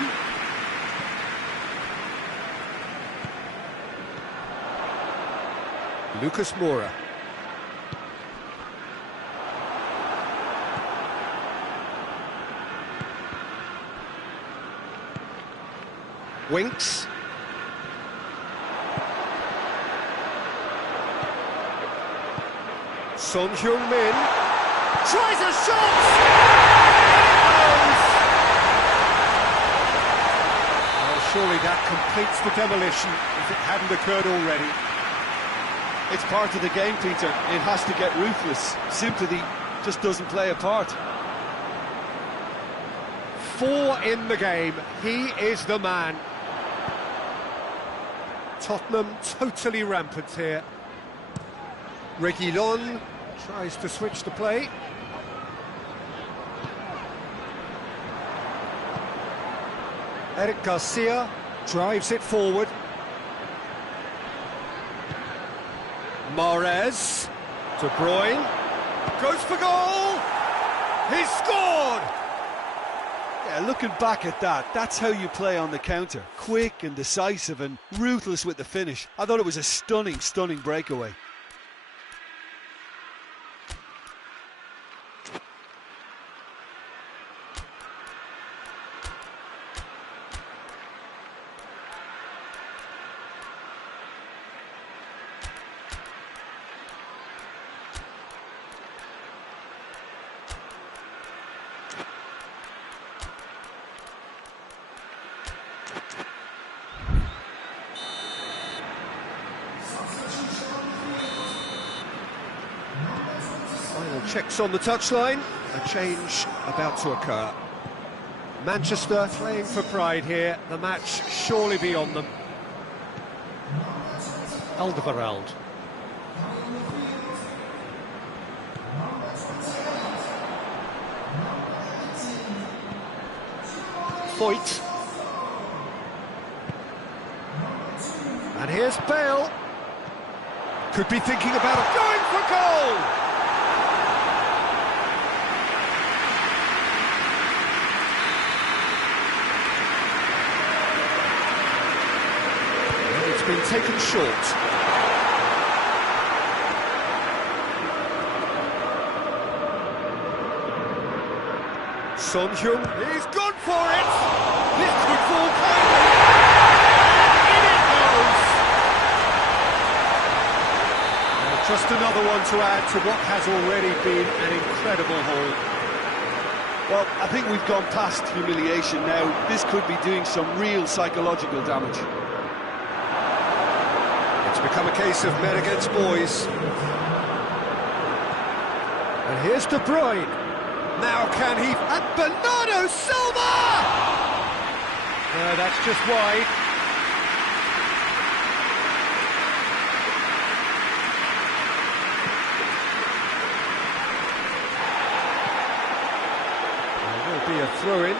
Lucas Moura. Winks. Son Heung-min tries a shot! Well, surely that completes the demolition if it hadn't occurred already. It's part of the game, Peter. It has to get ruthless. Sympathy just doesn't play a part. 4 in the game. He is the man. Tottenham totally rampant here. Reguilon tries to switch the play. Eric Garcia drives it forward. Mahrez. De Bruyne goes for goal. He's scored. Yeah, looking back at that, that's how you play on the counter. Quick and decisive and ruthless with the finish. I thought it was a stunning, stunning breakaway. Final checks on the touchline. A change about to occur. Manchester playing for pride here. The match surely beyond them. Alderweireld. Foyt. And here's Bale. Could be thinking about going for goal. been taken short. Son Heung, he's gone for it! This could fall kindly! In it goes! And just another one to add to what has already been an incredible haul. Well, I think we've gone past humiliation now. This could be doing some real psychological damage. It's become a case of men against boys. And here's De Bruyne. Now can he... And Bernardo Silva! No, that's just wide. There will be a throw-in.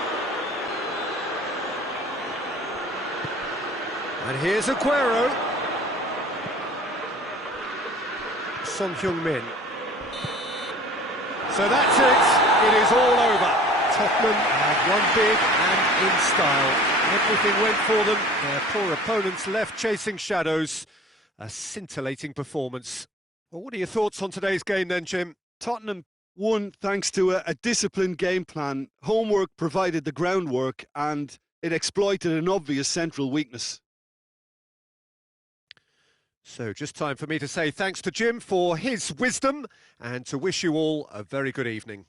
And here's Aguero. Son Heung-min. So that's it. It is all over. Tottenham had won big and in style. Everything went for them. Their poor opponents left chasing shadows. A scintillating performance. Well, what are your thoughts on today's game then, Jim? Tottenham won thanks to a disciplined game plan. Homework provided the groundwork and it exploited an obvious central weakness. So just time for me to say thanks to Jim for his wisdom and to wish you all a very good evening.